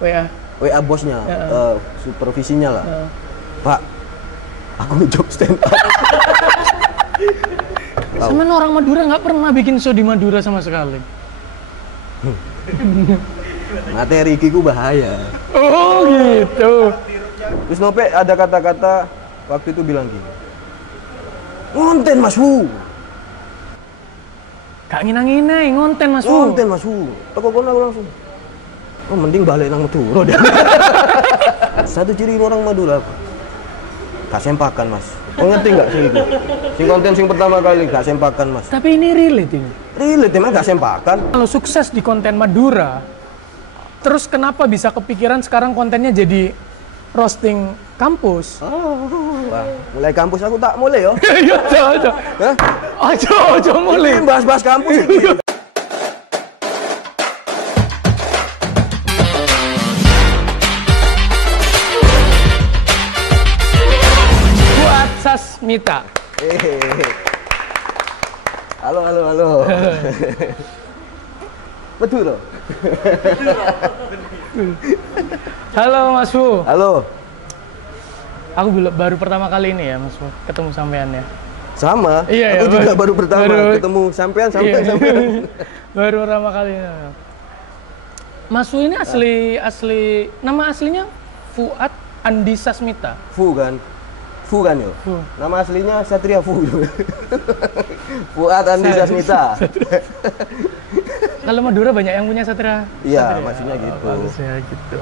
WA bosnya, supervisinya lah. Pak, aku job stand up. Sama orang Madura nggak pernah bikin show di Madura sama sekali. Materi ku bahaya. Oh gitu. Terus Nope ada kata-kata waktu itu bilang gini, ngonten Mas Wu. Gak ngina-ngina, ngonten Mas Wu. Ngonten Mas Wu. Toko kono aku langsung. Oh mending balik nang Madura deh. Satu ciri orang Madura apa? Gak sempakan Mas. Oh ngerti nggak sih itu? Sing konten sing pertama kali gak sempakan Mas. Tapi ini relate ini. Relate emang gak sempakan. Kalau sukses di konten Madura, terus kenapa bisa kepikiran sekarang kontennya jadi roasting kampus? Wah, mulai kampus aku tak mulai yo. Iya, aja. Hah? Aja mulai. Ini bahas-bahas kampus iki. Buat Sasmita. Halo. Betul loh. Halo Mas Wu. Halo. Aku baru pertama kali ini ya Mas Wu ketemu sampean ya. Sama. Iya, aku ya, juga baru pertama ketemu sampean. Baru pertama kali. Mas Wu ini asli nama aslinya Fuad Andi Sasmita. Fu kan yo. Fu. Nama aslinya Satria Fu. Fuad Andi Sasmita. Kalau Madura banyak yang punya Satria. Iya, maksudnya gitu. Maksudnya gitu.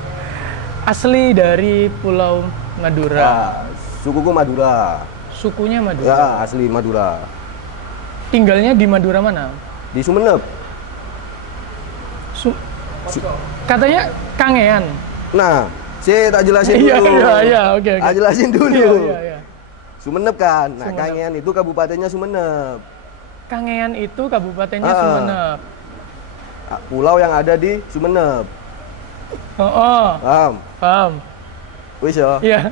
Asli dari Pulau Madura. Nah, sukuku Madura. Sukunya Madura. Ya, asli Madura. Tinggalnya di Madura mana? Di Sumeneb. Katanya Kangean. Nah, saya tak jelasin dulu. Iya, oke. Tak jelasin dulu. Iya. Sumeneb kan. Nah, Sumeneb. Kangean itu kabupatennya Sumeneb. Kangean itu kabupatennya Sumeneb. Pulau yang ada di Sumeneb. Oh. Paham. Wis ya? Iya.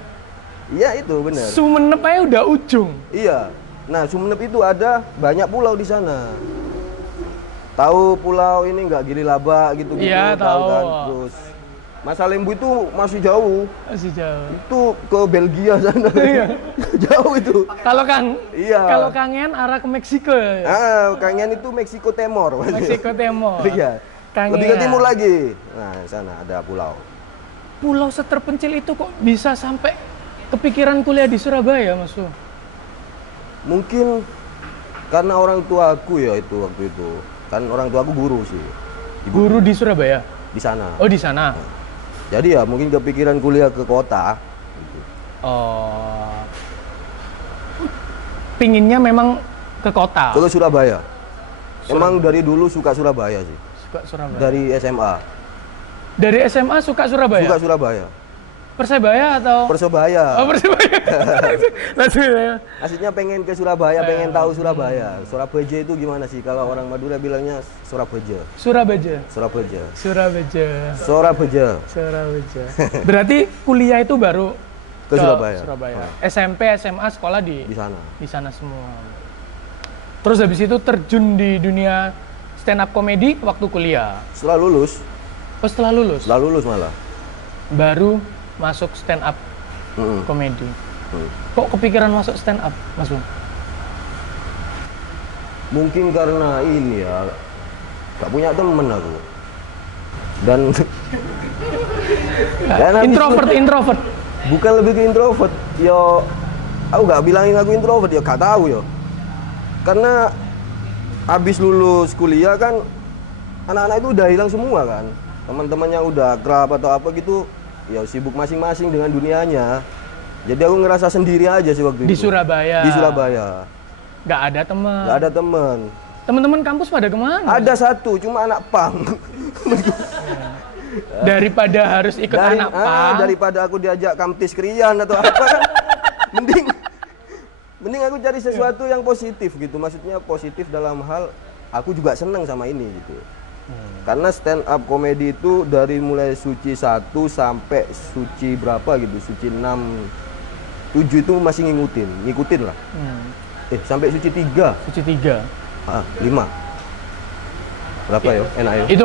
Iya itu benar. Sumeneb aja udah ujung. Iya. Nah, Sumeneb itu ada banyak pulau di sana. Tahu pulau ini nggak Gililaba gitu-gitu? Iya, tahu. Kan? Terus Masa Lembu itu masih jauh. Masih jauh. Itu ke Belgia sana. Iya. Jauh itu. Iya. Kalau Kangean arah ke Meksiko. Kangean itu Meksiko Timur. Meksiko Timur. Iya. Kangean. Lebih ke timur lagi. Nah, di sana ada pulau. Pulau seterpencil itu kok bisa sampai kepikiran kuliah di Surabaya, Mas? Mungkin karena orang tua aku ya itu waktu itu. Kan orang tua aku guru sih. Guru di Surabaya? Di sana. Oh, di sana. Jadi ya mungkin kepikiran kuliah ke kota. Gitu. Oh. Pinginnya memang ke kota. Ke Surabaya. Emang dari dulu suka Surabaya sih. Suka Surabaya. Dari SMA. Dari SMA suka Surabaya? Suka Surabaya. Persebaya atau? Persebaya. Oh, Persebaya. Maksudnya pengen ke Surabaya, pengen tahu Surabaya. Surabaya itu gimana sih? Kalau orang Madura bilangnya Surabaya. Surabaya. Surabaya. Surabaya. Surabaya. Surabaya. Berarti kuliah itu baru ke Surabaya. SMP, SMA, sekolah di sana. Di sana semua. Terus habis itu terjun di dunia stand up comedy waktu kuliah. Setelah lulus. Oh, setelah lulus? Setelah lulus malah. Baru masuk stand up comedy. Kok kepikiran masuk stand up, Mas Bung? Mungkin karena ini ya, gak punya temen aku. Dan introvert. Bukan lebih ke introvert. Yo, aku gak bilangin aku introvert, ya gak tahu yo. Karena habis lulus kuliah kan anak-anak itu udah hilang semua kan. Teman-teman yang udah akrab atau apa gitu, ya sibuk masing-masing dengan dunianya. Jadi aku ngerasa sendiri aja sih waktu itu. Di Surabaya. Di Surabaya. Gak ada teman. Gak ada teman. Teman-teman kampus pada kemana? Ada satu, cuma anak pang. Daripada harus ikut anak pang. Daripada aku diajak kamtis krian atau apa kan, mending aku cari sesuatu yang positif gitu. Maksudnya positif dalam hal aku juga seneng sama ini gitu. Karena stand up comedy itu dari mulai suci 1 sampai suci berapa gitu, suci 6, 7 itu masih ngikutin lah. Sampai suci 3. Suci 3. 5. Berapa ya? Enak ya? Itu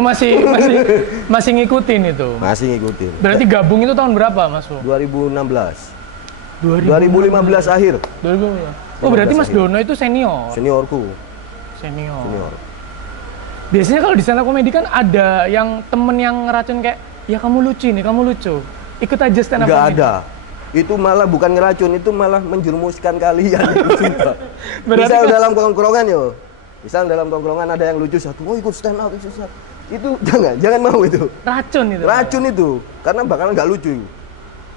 masih ngikutin itu. Masih ngikutin. Berarti gabung itu tahun berapa, Mas? 2016. 2016 akhir. 2015. Oh, berarti Mas Dono itu senior. Seniorku. Senior. Biasanya kalau di stand up comedy kan ada yang temen yang ngeracun kayak, ya kamu lucu nih, kamu lucu. Ikut aja stand up Nggak comedy. ada. Itu malah bukan ngeracun, itu malah menjerumuskan kalian. Sumpah. Berarti Misal kan- dalam tongkrongan yo. Misal dalam tongkrongan ada yang lucu satu, oh ikut stand up, ikut stand up. Itu jangan mau itu. Racun itu. Racun itu, karena bakalan nggak lucu.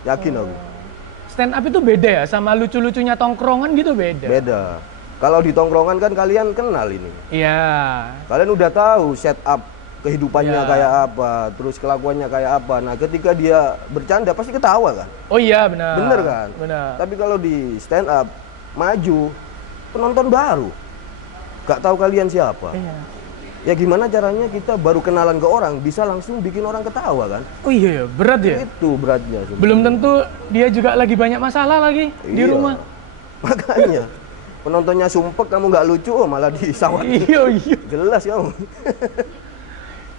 Yakin aku. Stand up itu beda ya, sama lucu-lucunya tongkrongan gitu beda. Beda. Kalau di tongkrongan kan kalian kenal ini. Iya. Kalian udah tahu setup kehidupannya Ya. kayak apa, terus kelakuannya kayak apa. Nah, ketika dia bercanda pasti ketawa kan? Oh iya benar. Bener kan? Benar. Tapi kalau di stand up maju penonton baru, gak tahu kalian siapa. Iya. Ya gimana caranya kita baru kenalan ke orang bisa langsung bikin orang ketawa kan? Oh iya, berat ya. Itu beratnya. sebenarnya. Belum tentu dia juga lagi banyak masalah lagi di Iya. rumah. Makanya penontonnya sumpek kamu nggak lucu, oh malah disawat. Iya. Jelas kamu.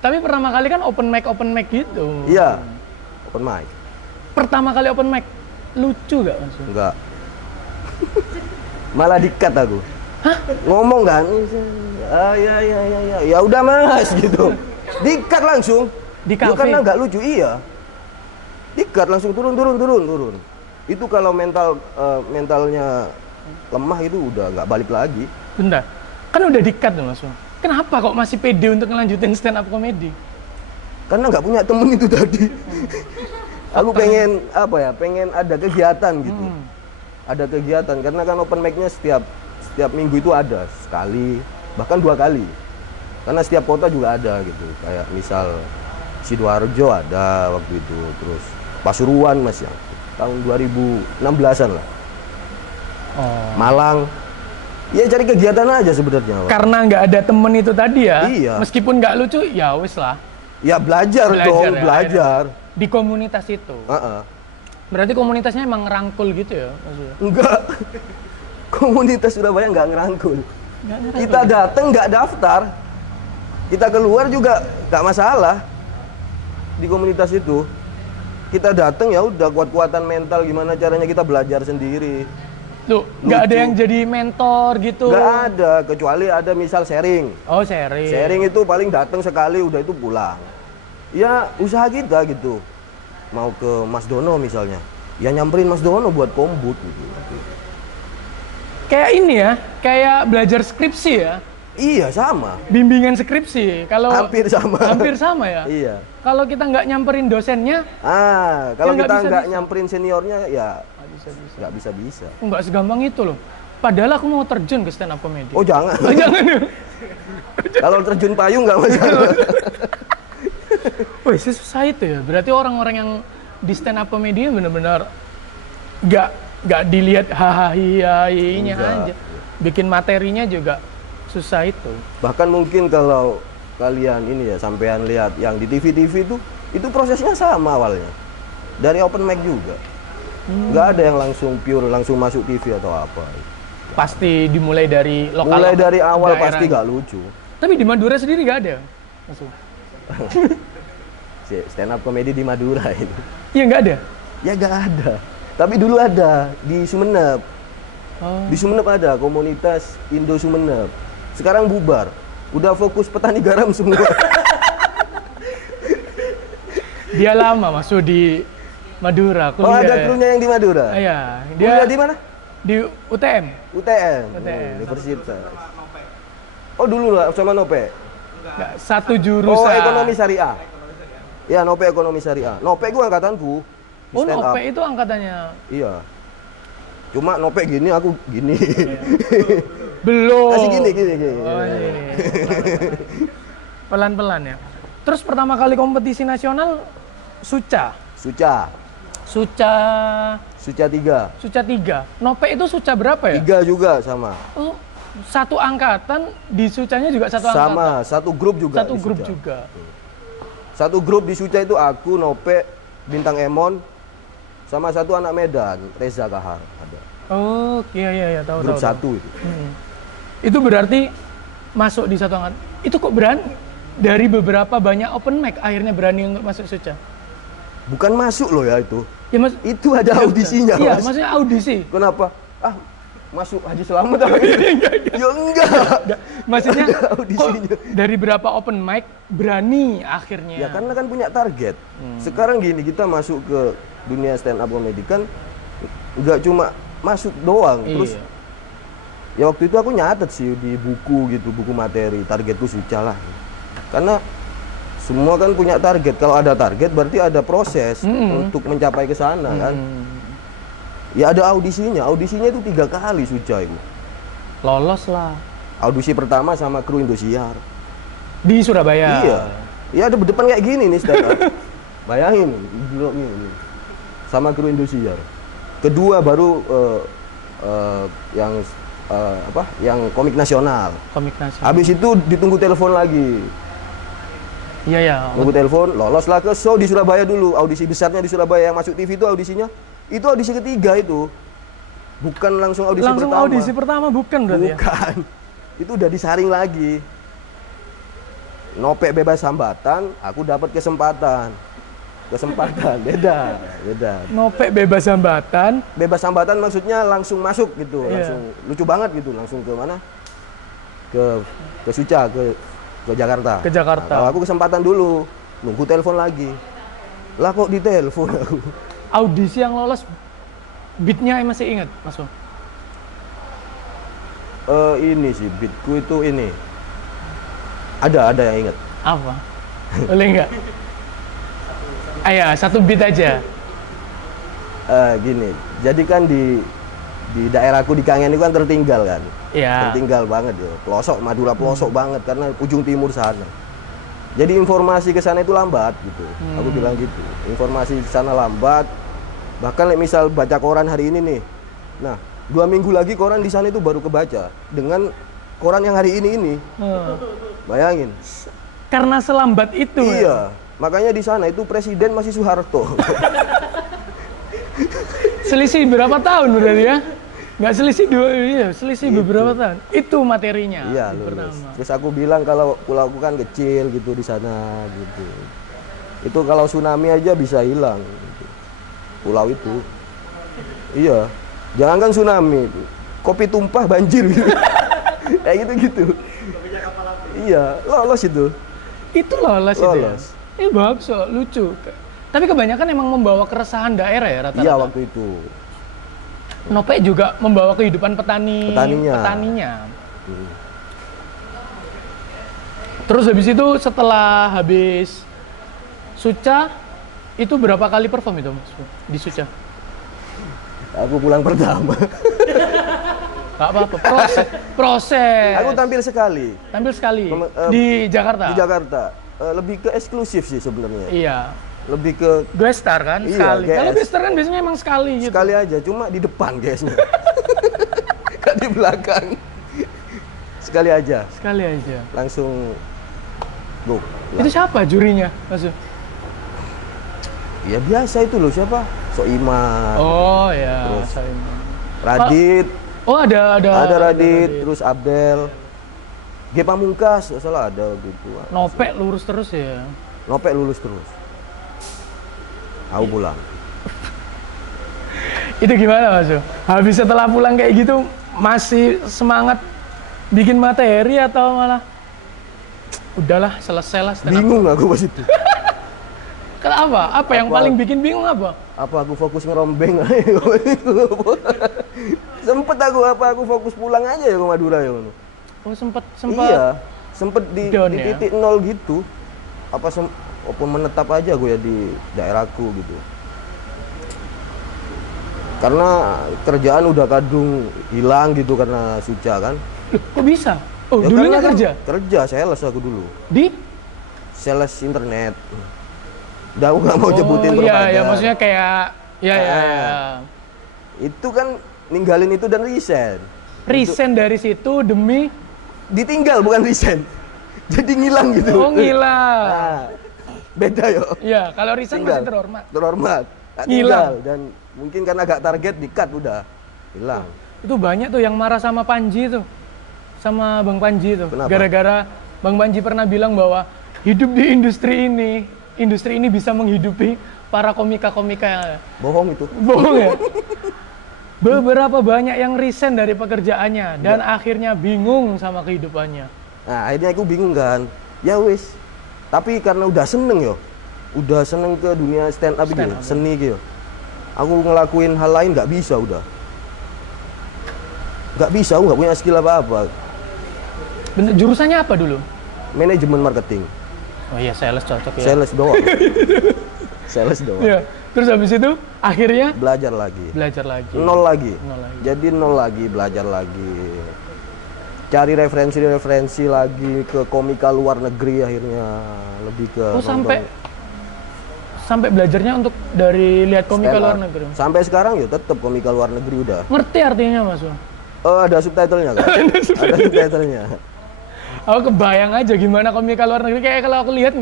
Tapi pertama kali kan open mic gitu. Iya. Open mic. Pertama kali open mic lucu gak Mas? Enggak. Malah di-cut aku. Ngomong kan? Ya udah Mas gitu. Di-cut langsung. Di Ya, kafe? karena nggak lucu, iya. Di-cut langsung turun. Itu kalau mentalnya lemah itu udah nggak balik lagi. Bentar. Kan udah di-cut tuh Mas. Kenapa kok masih pede untuk ngelanjutin stand up comedy? Karena nggak punya temen itu tadi. Aku pengen apa ya? Pengen ada kegiatan gitu. Ada kegiatan karena kan open mic-nya setiap minggu itu ada sekali, bahkan 2 kali. Karena setiap kota juga ada gitu. Kayak misal Sidoarjo ada waktu itu, terus Pasuruan Mas yang tahun 2016-an lah. Oh. Malang. Ya cari kegiatan aja sebenarnya. Pak. Karena nggak ada temen itu tadi ya. Iya. Meskipun nggak lucu, ya wis lah. Ya belajar dong, ya, belajar. Di komunitas itu. Berarti komunitasnya emang ngerangkul gitu ya maksudnya? Enggak. Komunitas Surabaya nggak ngerangkul. Nggak ngerangkul. Kita datang nggak daftar, kita keluar juga nggak masalah di komunitas itu. Kita datang ya udah kuat-kuatan mental, gimana caranya kita belajar sendiri. Tuh, nggak ada Lucu. yang jadi mentor gitu. Nggak ada, kecuali ada misal sharing. Oh, sharing. Sharing itu paling datang sekali udah itu pulang. Ya usaha kita gitu. Mau ke Mas Dono misalnya, ya nyamperin Mas Dono buat kombut gitu. Kayak ini ya, kayak belajar skripsi ya. Iya sama, Bimbingan skripsi. Kalau hampir sama. hampir sama ya. Iya. Kalau kita nggak nyamperin dosennya, Kalau Ya, nggak kita bisa-bisa. nggak nyamperin seniornya ya nggak bisa. nggak segampang itu loh. Padahal aku mau terjun ke stand up comedy. Oh jangan. Oh, jangan ya. Kalau terjun payung nggak masalah. Wih, susah itu ya. Berarti orang-orang yang di stand up comedy benar-benar nggak dilihat hahaha-nya Enggak. aja. Bikin materinya juga susah itu. Bahkan mungkin kalau kalian ini ya sampean lihat yang di TV-TV itu prosesnya sama awalnya. Dari open mic juga. Nggak ada yang langsung pure langsung masuk TV atau apa. Pasti dimulai dari lokal. Mulai dari awal daerah. pasti nggak lucu. Tapi di Madura sendiri nggak ada. Maksud. Stand up comedy di Madura ini. Iya nggak ada. Ya nggak ada. Tapi dulu ada di Sumeneb. Oh. Di Sumeneb ada komunitas Indo Sumeneb. Sekarang bubar. Udah fokus petani garam semua. Dia lama masuk di Madura. Oh kuliah ada ya. krunya yang di Madura. Iya, Dia dia di mana? di UTM. UTM. UTM. Universitas. Oh dulu lah sama Nope. Nggak, satu Oh jurusan. ekonomi syariah. Ya Nope ekonomi syariah. Nope gua angkatanku. Di Oh, stand up. Nope itu angkatannya. Iya. Cuma Nope gini aku gini. Belum. Kasih gini. Oh, iya. Pelan-pelan ya. Terus pertama kali kompetisi nasional Suca. Suca. Suca 3. Suca 3. Nope itu Suca berapa ya? 3 juga sama. Oh, satu angkatan di Sucanya juga satu angkatan. Sama, satu grup juga. Satu di grup Suca. juga. Satu grup di Suca itu aku, Nope, Bintang Emon, sama satu anak Medan, Reza Kahar ada. Oh, iya tahu Grup tahu. 1 itu. Itu berarti masuk di satu angkatan. Itu kok berani? dari beberapa banyak open mic akhirnya berani untuk masuk Suca? Bukan masuk loh ya itu. Ya, Mas. Itu ada audisinya, Iya, Mas. maksudnya audisi. Kenapa? Masuk Haji Selamat apa gitu? Ya enggak. Maksudnya Ada kok audisinya. dari berapa open mic berani akhirnya? Ya karena kan punya target. Sekarang gini, kita masuk ke dunia stand up comedy kan nggak cuma masuk doang. Terus Iya. ya waktu itu aku nyatet sih di buku gitu, buku materi, targetku Suca lah. Karena semua kan punya target. Kalau ada target berarti ada proses untuk mencapai ke sana kan. Ya ada audisinya. Audisinya itu 3 kali Suca itu. Lolos lah. Audisi pertama sama kru Indosiar. Di Surabaya. Iya. Ya ada depan kayak gini nih stand up. Bayangin, duduk ini. Sama kru Indosiar. Kedua baru yang yang komik nasional. Komik nasional. Habis itu ditunggu telepon lagi. Iya ya. Tunggu telepon, loloslah ke show di Surabaya dulu. Audisi besarnya di Surabaya yang masuk TV itu audisinya. Itu audisi ketiga itu. Bukan langsung audisi Langsung pertama. audisi pertama bukan berarti ya? Bukan. Itu udah disaring lagi. Nopek bebas hambatan, aku dapat kesempatan. Beda. Nopek bebas hambatan. Bebas hambatan maksudnya langsung masuk gitu, Iya. langsung lucu banget gitu, langsung ke mana? Ke Suca, ke Jakarta. Ke Jakarta. Nah, kalau aku kesempatan dulu, nunggu telepon lagi. Lah kok ditelepon aku? Audisi yang lolos beatnya masih ingat, Mas? Ini sih beatku itu ini. Ada yang ingat. Apa? Boleh nggak? Ayo, satu beat aja. Gini, jadi kan di daerahku di Kangen itu kan tertinggal kan. Iya. Tertinggal banget ya. Pelosok, Madura pelosok banget karena ujung timur sana. Jadi informasi ke sana itu lambat gitu. Aku bilang gitu. Informasi ke sana lambat. Bahkan misal baca koran hari ini nih. Nah, 2 minggu lagi koran di sana itu baru kebaca dengan koran yang hari ini. Bayangin. Karena selambat itu. Iya. Makanya di sana itu presiden masih Soeharto. Selisih berapa tahun berarti ya? Nggak selisih selisih beberapa tahun. Itu materinya. Iya, beat lulus. pertama. Terus aku bilang kalau pulauku kan kecil gitu di sana gitu. Itu kalau tsunami aja bisa hilang gitu. Pulau itu. Iya. Jangankan tsunami, kopi tumpah banjir gitu. Kayak gitu. Iya, lolos itu. Itu lolos itu ya? Lolos. Bagus, lucu. Tapi kebanyakan emang membawa keresahan daerah ya rata-rata? Iya, waktu itu. Nopek juga membawa kehidupan petaninya. Terus habis itu setelah habis Suca, itu berapa kali perform itu Mas di Suca? Aku pulang pertama. Gak apa-apa, proses. Aku tampil sekali Tampil sekali di Jakarta? di Jakarta. Lebih ke eksklusif sih sebenarnya. Iya. Lebih ke Guest star kan? Iya, Sekali. Kalau guest. guest star kan biasanya emang sekali gitu. sekali aja, cuma di depan guysnya. Gak di belakang. Sekali aja, Sekali aja. langsung go. Itu siapa jurinya, Mas? Ya biasa itu loh, siapa? Soiman, Oh ya, Terus Saiman. Radit, Oh ada Radit, terus Abdel, G Pamungkas, nggak salah ada gitu. Nopek lurus terus ya. Nopek lulus terus. Aku pulang. Itu gimana Mas? Habis setelah pulang kayak gitu masih semangat bikin materi atau malah udahlah selesai lah stand up? Bingung aku pas itu. Kenapa? Apa yang paling bikin bingung apa? Apa aku fokus ngerombeng aja? Aku fokus pulang aja ya ke Madura ya. Oh sempet Iya, sempet di down ya? titik nol gitu. Apa menetap aja gue ya di daerahku gitu. Karena kerjaan udah kadung hilang gitu karena Suca kan. Loh, kok bisa? Oh Ya dulunya karena kan kerja? Kerja, sales aku dulu. Di? Sales internet. Udah aku nggak mau nyebutin iya, provider. ya maksudnya kayak ya. Itu kan ninggalin itu dan resign. Resign dari situ demi Ditinggal bukan resign. Jadi ngilang gitu. oh ngilang. Nah, beda yo. Iya, kalau resign Tinggal. masih terhormat. Terhormat. Nah, Ngilang. tinggal dan mungkin karena gak target di-cut udah hilang. Itu banyak tuh yang marah sama Panji tuh. Sama Bang Panji tuh. Kenapa? Gara-gara Bang Panji pernah bilang bahwa hidup di industri ini bisa menghidupi para komika-komika. Bohong itu. Bohong ya? Beberapa banyak yang resign dari pekerjaannya dan akhirnya bingung sama kehidupannya. Nah, akhirnya aku bingung kan. Ya wis. Tapi karena udah seneng yo. Udah seneng ke dunia stand up gitu, seni gitu. Aku ngelakuin hal lain nggak bisa udah. Nggak bisa, aku nggak punya skill apa-apa. Bener, jurusannya apa dulu? Manajemen marketing. Oh iya, sales cocok ya. Sales doang. Sales doang. Iya. Terus habis itu akhirnya Belajar lagi. Nol lagi. Jadi nol lagi, belajar lagi. Cari referensi lagi ke komika luar negeri akhirnya, lebih ke Oh, sampai belajarnya untuk dari lihat komika luar negeri. Sampai sekarang ya tetap komika luar negeri udah. Ngerti artinya, Mas? Ada subtitlenya kan? Ada subtitlenya. Aku kebayang aja gimana komika luar negeri, kayak kalau aku lihat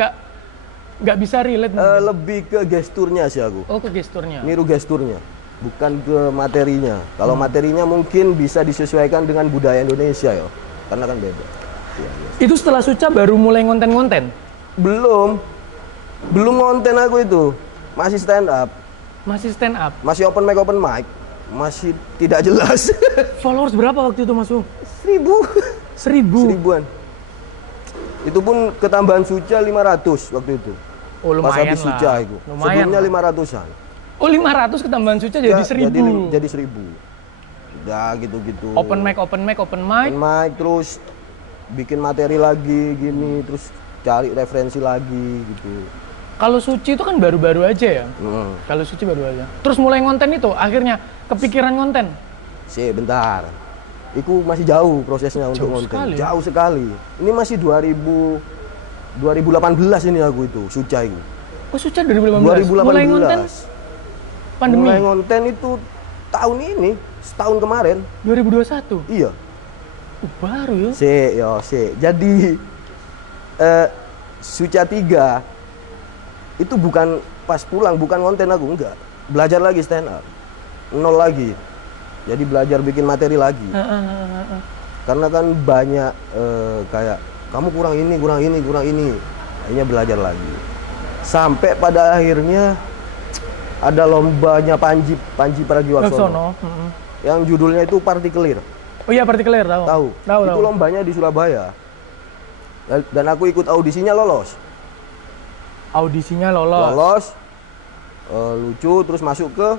nggak bisa relate. Lebih ke gesturnya sih aku. Oh, ke gesturnya. Niru gesturnya, bukan ke materinya. Kalau materinya mungkin bisa disesuaikan dengan budaya Indonesia ya, karena kan beda. Ya. Itu setelah Suca baru mulai ngonten-ngonten? Belum ngonten aku itu, masih stand up. Masih stand up? Masih open mic, masih tidak jelas. Followers berapa waktu itu, Mas? 1000. Seribuan. Itu pun ketambahan Suca 500 waktu itu. Oh, lumayan. Pas habis lah. Suca itu. Lumayan. Sebelumnya 500-an. Oh, 500 ketambahan Suca jadi 1000. Jadi 1000. Ya gitu-gitu. Open mic. Open mic terus bikin materi lagi gini, terus cari referensi lagi gitu. Kalau Suci itu kan baru-baru aja ya. Kalau Suci baru aja. Terus mulai ngonten itu akhirnya kepikiran ngonten. Bentar. Itu masih jauh prosesnya untuk ngonten. Jauh sekali. Ini masih 2018 ini aku itu, Suca itu. Oh, Suca 2018. Mulai ngonten pandemi. Mulai ngonten itu tahun ini, setahun kemarin. 2021. Iya. Baru ya. Jadi Suca 3 itu bukan pas pulang, bukan konten aku, enggak. Belajar lagi stand up. Nol lagi. Jadi belajar bikin materi lagi. Karena kan banyak kayak kamu kurang ini. Akhirnya belajar lagi. Sampai pada akhirnya ada lombanya Panji Pragiwaksono. Yang judulnya itu Partikelir. Oh iya, Partikelir, tahu. Itu lombanya di Surabaya. Dan aku ikut audisinya lolos. Lucu, terus masuk ke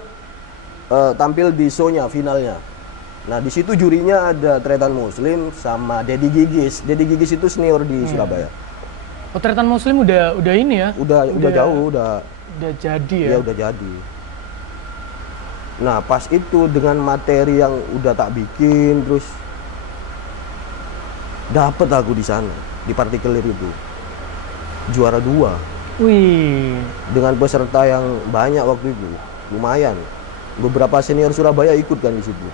tampil di show-nya, finalnya. Nah, di situ jurinya ada Tretan Muslim sama Deddy Gigis. Deddy Gigis itu senior di Surabaya. Oh, Tretan Muslim udah ini ya? Udah jauh, udah jadi ya? Ya, udah jadi. Nah, pas itu dengan materi yang udah tak bikin, terus dapet aku di sana, di Partikelir itu. Juara 2. Wih. Dengan peserta yang banyak waktu itu, lumayan. Beberapa senior Surabaya ikut kan di situ.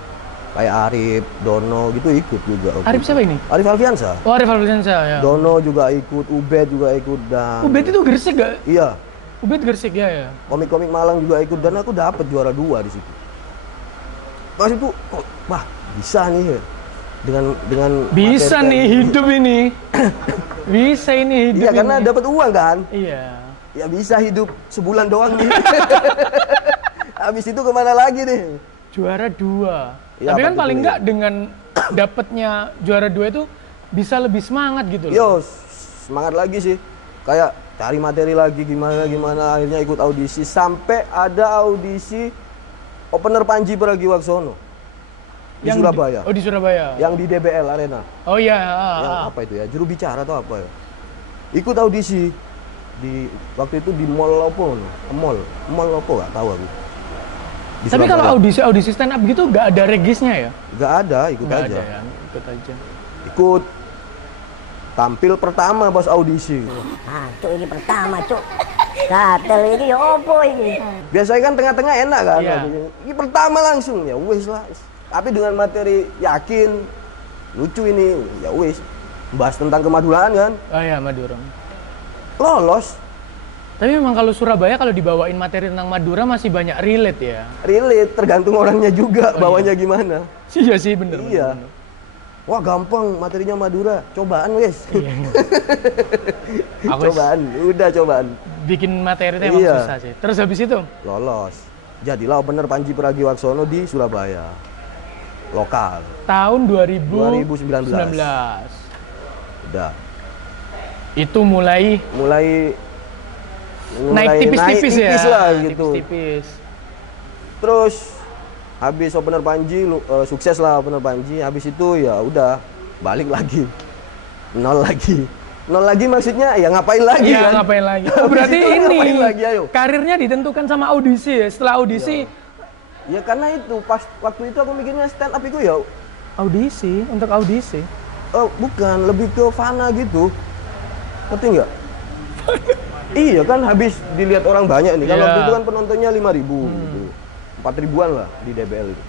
Kayak Arif, Dono gitu ikut juga. Arif siapa ini? Arif Alfiansa. Oh, Arif Alfiansa ya. Dono juga ikut, Ubed juga ikut dan. Ubed itu Gresik gak? Iya. Ubed Gresik ya. Komik-komik Malang juga ikut dan aku dapat juara 2 di situ. Pas itu, wah bisa nih ya. Dengan bisa nih hidup ini. Bisa ini hidup. Iya, karena dapat uang kan. Iya. Ya bisa hidup sebulan doang nih. Habis itu kemana lagi nih? Juara 2. Ya, tapi kan paling enggak dengan dapatnya juara 2 itu bisa lebih semangat gitu loh. Yo, semangat lagi sih. Kayak cari materi lagi gimana akhirnya ikut audisi sampai ada audisi opener Panji Pragiwaksono. Di Surabaya. Di Surabaya. Yang di DBL Arena. Oh iya. Yang apa itu ya? Juru bicara atau apa ya? Ikut audisi di waktu itu di mall apa? Mall apa nggak tahu aku. Tapi kalau audisi stand up gitu nggak ada regisnya ya? Nggak ada, ikut nggak aja. Ada, ya? Ikut aja. Ikut. Tampil pertama pas audisi. Cuk ini pertama, Cuk. Gatel ini opo ini? Biasanya kan tengah-tengah enak kan? Iya. Ini pertama langsung ya wes lah. Tapi dengan materi yakin, lucu ini, ya wes. Bahas tentang kemaduraan kan? Oh iya, Madura. Lolos. Tapi memang kalau Surabaya kalau dibawain materi tentang Madura masih banyak relate ya? Relate, tergantung orangnya juga bawanya gimana. Iya sih, bener. Iya. Bener. Wah gampang, materinya Madura, cobaan wes. Iya. Aku Cobaan, udah cobaan. bikin materi itu emang Iya. susah sih. Terus habis itu Lolos. Jadilah opener Panji Pragiwaksono di Surabaya. Lokal. tahun 2019. 2019. Udah. Itu mulai naik tipis-tipis ya. tipis lah gitu. Tipis-tipis. Terus habis opener Panji sukses lah opener Panji. Habis itu ya udah balik lagi. Nol lagi maksudnya ya ngapain lagi Iya, kan? ngapain lagi? Oh, berarti Habis itu ini ngapain lagi, ayo? karirnya ditentukan sama audisi ya. Setelah audisi, Ya karena itu pas waktu itu aku mikirnya stand up itu ya untuk audisi. bukan lebih ke fana gitu. Ngerti nggak? Iya kan habis dilihat orang banyak nih. Kalau Iya. waktu itu kan penontonnya 5.000 gitu. 4.000-an lah di DBL itu.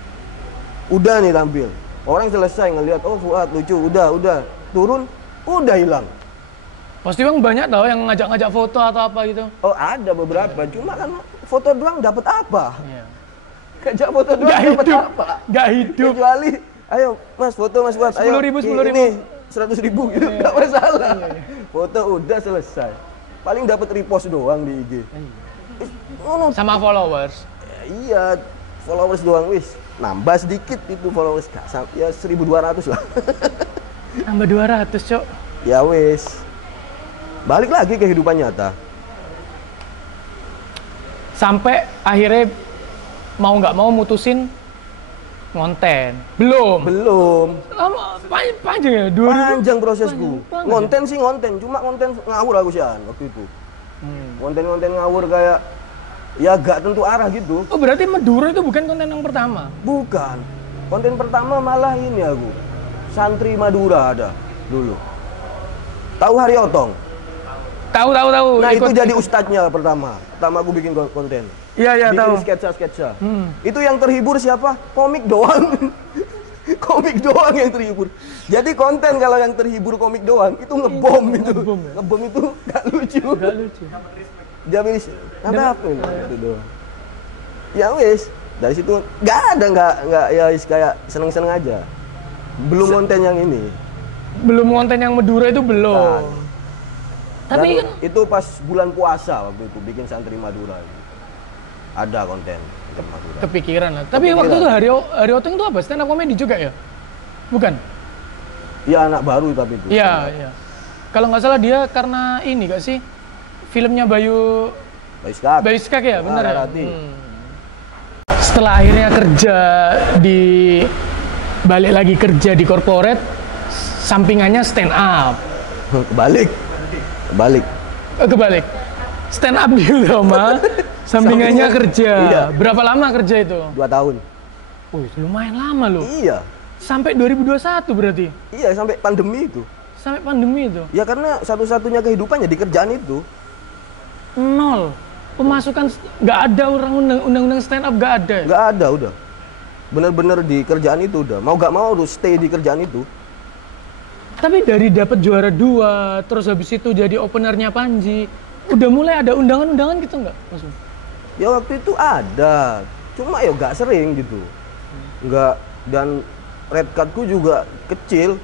Udah nih tampil. Orang selesai ngelihat oh Fuad lucu, udah turun, udah hilang. Pasti bang banyak tau yang ngajak-ngajak foto atau apa gitu. Oh ada beberapa, cuma kan foto doang dapat apa? Iya. Ngajak foto doang Nggak dapat hidup. apa? Nggak hidup. Kecuali, ayo mas foto mas Fuad, ayo 10.000, 10.000. ini 100.000 gitu, nggak masalah. Foto udah selesai. Paling dapat repost doang di IG. Oh, Sama followers. iya, followers doang wis. Nambah sedikit itu followers, ya 1.200 lah. Tambah 200, Cok. Ya wis. Balik lagi ke kehidupan nyata. Sampai akhirnya mau nggak mau mutusin ngonten. Belum. Lama, panjang ya? 2000? Panjang prosesku. Panjang. Ngonten sih ngonten, cuma ngonten ngawur aku sih waktu itu. Konten-konten ngawur kayak ya gak tentu arah gitu. Oh, berarti Madura itu bukan konten yang pertama? Bukan. Konten pertama malah ini aku. Santri Madura ada dulu. Tahu Hari Otong? Tahu. Nah, itu Ikut- jadi ustadznya pertama. Pertama aku bikin konten. Iya, tahu. Bikin sketsa-sketsa. Itu yang terhibur siapa? Komik doang. Komik doang yang terhibur. Jadi konten kalau yang terhibur komik doang itu ngebom itu. Ngebom ya? Ngebom itu gak lucu. Gak lucu. Dia wis ada apa ini? Itu doang. Ya wis, dari situ nggak ya wis kayak seneng-seneng aja. Belum konten yang ini. Belum konten yang Madura itu belum. Nah. Tapi Dan kan itu pas bulan puasa waktu itu bikin Santri Madura. Ada konten ke Madura. kepikiran lah. Tapi Kepikiran. waktu itu Hari Otong itu apa? Stand up comedy juga ya? Bukan? Ya anak baru tapi itu. Iya. Kalau nggak salah dia karena ini gak sih? Filmnya Bayu Bayu Skak ya, bener ya? Rati. Setelah akhirnya kerja di balik lagi kerja di corporate, sampingannya stand up. Kebalik. Kebalik. Stand up di Utama, sampingannya kerja. Iya. Berapa lama kerja itu? 2 tahun. Wih, lumayan lama loh. Iya. Sampai 2021 berarti. Iya sampai pandemi itu. Sampai pandemi itu. Ya karena satu-satunya kehidupannya di kerjaan itu. Nol. Pemasukan nggak ada orang undang-undang stand up nggak ada. Nggak ada udah. Bener-bener di kerjaan itu udah. Mau nggak mau harus stay di kerjaan itu. Tapi dari dapat juara 2, terus habis itu jadi openernya Panji, udah mulai ada undangan-undangan gitu nggak? Maksudnya? Ya waktu itu ada. Cuma ya nggak sering gitu. Nggak, dan red cardku juga kecil.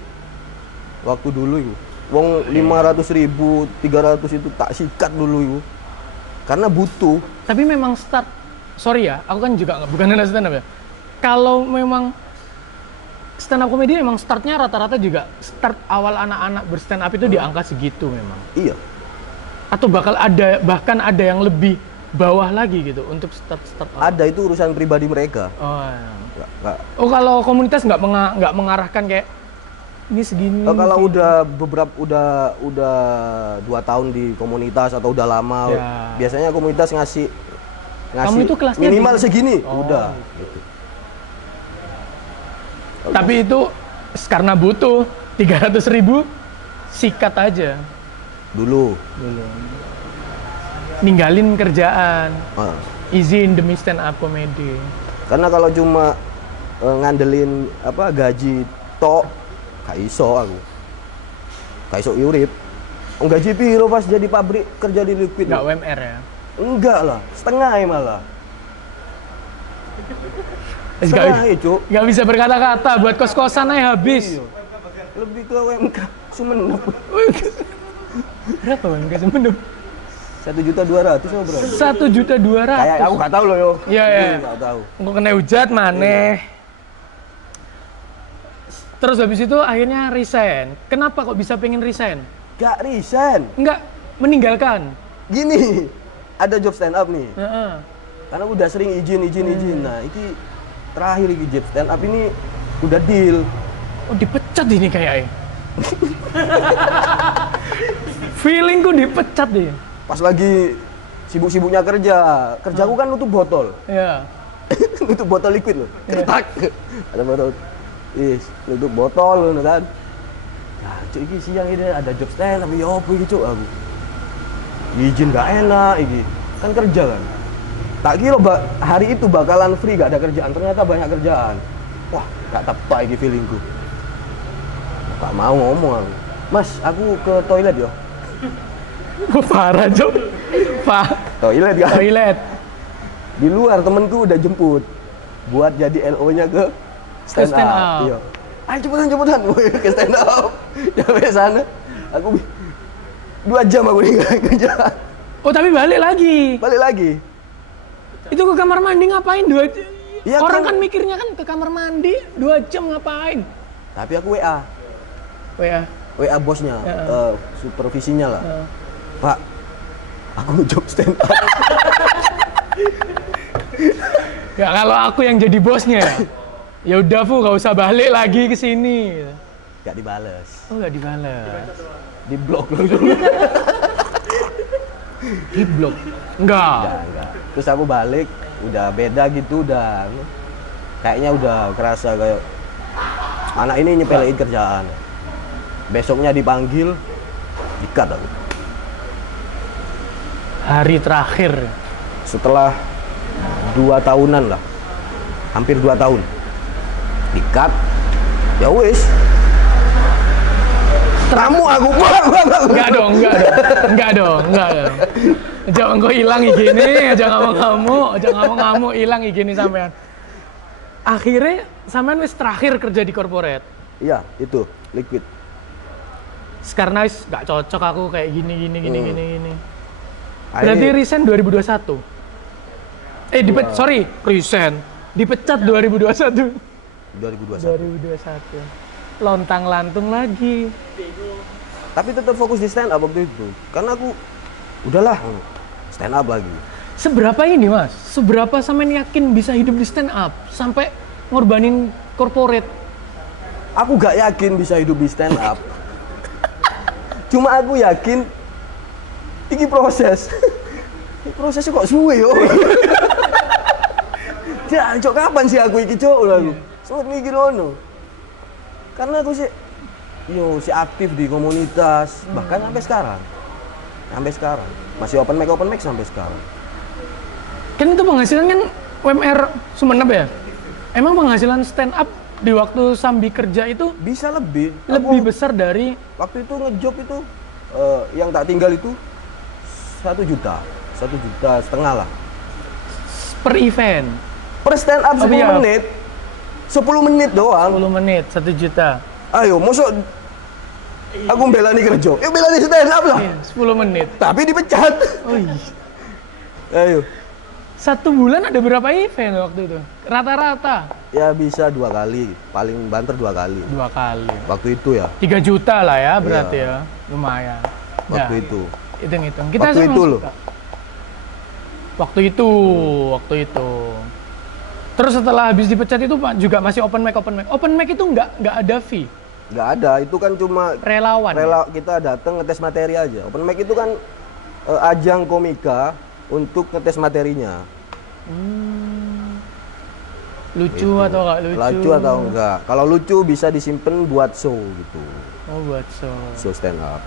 Waktu dulu itu. Wong 500.000, 300 itu tak sikat dulu itu. Karena butuh. Tapi memang sorry ya, aku kan juga bukan anak stand up ya. Kalau memang stand up comedy memang startnya rata-rata juga start awal anak-anak berstand up itu di angka segitu memang. Iya. Atau bahkan ada yang lebih bawah lagi gitu untuk start awal. Ada, itu urusan pribadi mereka. Oh, ya. Nggak. Oh, kalau komunitas nggak mengarahkan kayak ini segini. Kalau segini. udah beberapa udah 2 tahun di komunitas atau udah lama, Ya. biasanya komunitas ngasih Kamu itu kelasnya minimal di- segini, Oh, udah. Gitu. Tapi itu karena butuh 300.000 sikat aja Dulu. ninggalin kerjaan, Ah. izin demi stand up comedy. Karena kalau cuma ngandelin apa gaji tok, gak iso aku. Gak iso urip. Gaji piro pas jadi pabrik kerja di Liquid? Nggak UMR ya? Enggak lah, setengah malah. Setengah ya, Cuk. Nggak bisa berkata-kata, buat kos-kosan aja habis. Iya. Lebih ke UMK Sumenep. Berapa UMK Sumenep? 1.200.000 apa berapa? 1.200.000. Kayak aku nggak tahu loh yo. Iya, iya. Nggak tahu. Engko kena hujat maneh. Terus habis itu akhirnya resign. Kenapa kok bisa pengen resign? Gak resign. Enggak, meninggalkan. Gini, ada job stand up nih. Heeh. Karena udah sering izin. Nah, ini terakhir ini job stand up ini udah deal. Oh, dipecat ini kayaknya. Feelingku dipecat deh. Pas lagi sibuk-sibuknya kerjaku kan nutup botol. Iya. Nutup botol liquid loh. Iya. Ketak. Ada botol. Nutup botol loh kan. Nah, cuk iki siang ini ada job stand tapi yo opo iki cuk aku. Izin gak enak iki. Kan kerja kan. Tak kira hari itu bakalan free gak ada kerjaan, ternyata banyak kerjaan. Wah, gak tepat iki feelingku. Gak mau ngomong aku. Mas, aku ke toilet yo. Parah, Cuk. Pak. Toilet kan? Toilet. Di luar temenku udah jemput buat jadi LO-nya ke stand stand up. up. Iya. Ayo cepetan ke stand up. Sampai sana aku 2 jam aku ninggalin kerja. Oh, tapi balik lagi. Balik lagi. Itu ke kamar mandi ngapain? Iya, Orang kan- kan mikirnya kan ke kamar mandi 2 jam ngapain? Tapi aku WA bosnya, Ya. supervisinya lah. Ya. Pak, aku job stand up. Ya kalau aku yang jadi bosnya ya udah Fu, gak usah balik lagi ke sini. Gak dibales. Oh, gak dibalas. Di blok langsung. Di blok. Enggak. Enggak. Terus aku balik, udah beda gitu, udah kayaknya udah kerasa kayak anak ini nyepelein kerjaan. Besoknya dipanggil, di-cut aku. Hari terakhir. Setelah 2 tahunan lah, hampir 2 tahun, di-cut, ya wis. Kamu aku Enggak dong. Jangan kau hilang gini, jangan ngamuk hilang gini sampean. Akhirnya sampean wis terakhir kerja di corporate. Iya, itu liquid. Karena wis gak cocok aku kayak gini. Akhirnya- Berarti resign 2021. Resign. Dipecat 2021. 2021. 2021. Lontang-lantung lagi. Tapi tetap fokus di stand up waktu itu, karena aku udahlah stand up lagi. Seberapa ini, Mas? Seberapa sampean yakin bisa hidup di stand up sampai ngorbanin corporate? Aku gak yakin bisa hidup di stand up. Cuma aku yakin ini proses. Ini prosesnya kok suwe yo. Jangan cok kapan sih aku iki cok lagu. Sempet mikir ngono. Karena aku sih si aktif di komunitas bahkan sampai sekarang. Masih open mic sampai sekarang. Kan itu penghasilan kan UMR Sumenep ya? Emang penghasilan stand up di waktu sambil kerja itu Bisa lebih. lebih Aku besar dari waktu itu ngejob itu yang tak tinggal itu 1 juta. 1,5 juta lah. per event? Per stand up 10 iya. menit. 10 menit doang. 10 menit, 1 juta. Ayo, masuk aku belani kerja. Yuk belani stand up lah. Iya, 10 menit. Tapi dipecat. Oh iya. Ayo. 1 bulan ada berapa event waktu itu? Rata-rata Ya bisa 2 kali, paling banter 2 kali. 2 kali. Waktu itu ya, 3 juta lah ya berarti Iya. ya. Lumayan. waktu Ya, itu. hitung-hitung. Waktu sih itu emang loh. suka. Waktu itu. Terus setelah habis dipecat itu Pak juga masih open mic. Open mic itu nggak ada fee, Nggak ada, itu kan cuma relawan. Ya? kita datang ngetes materi aja. Open mic itu kan ajang komika untuk ngetes materinya. Lucu Gitu. atau nggak lucu? Lucu atau enggak. Kalau lucu bisa disimpan buat show gitu. Oh, buat show. Show stand up.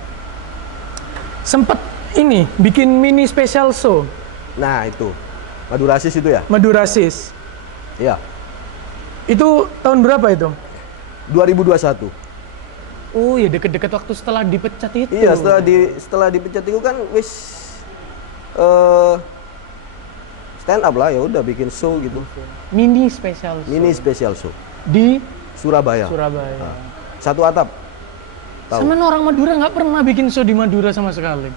Sempet ini bikin mini special show Nah, itu. Madurasis itu ya? Madurasis. Iya. Itu tahun berapa itu? 2021. Oh ya deket-deket waktu setelah dipecat itu. Iya, setelah dipecat itu kan wis stand up lah, ya udah bikin show gitu. Mini special show. Mini special show Di Surabaya. Surabaya. Nah, 1 atap. Tahu. Sama orang Madura nggak pernah bikin show di Madura sama sekali.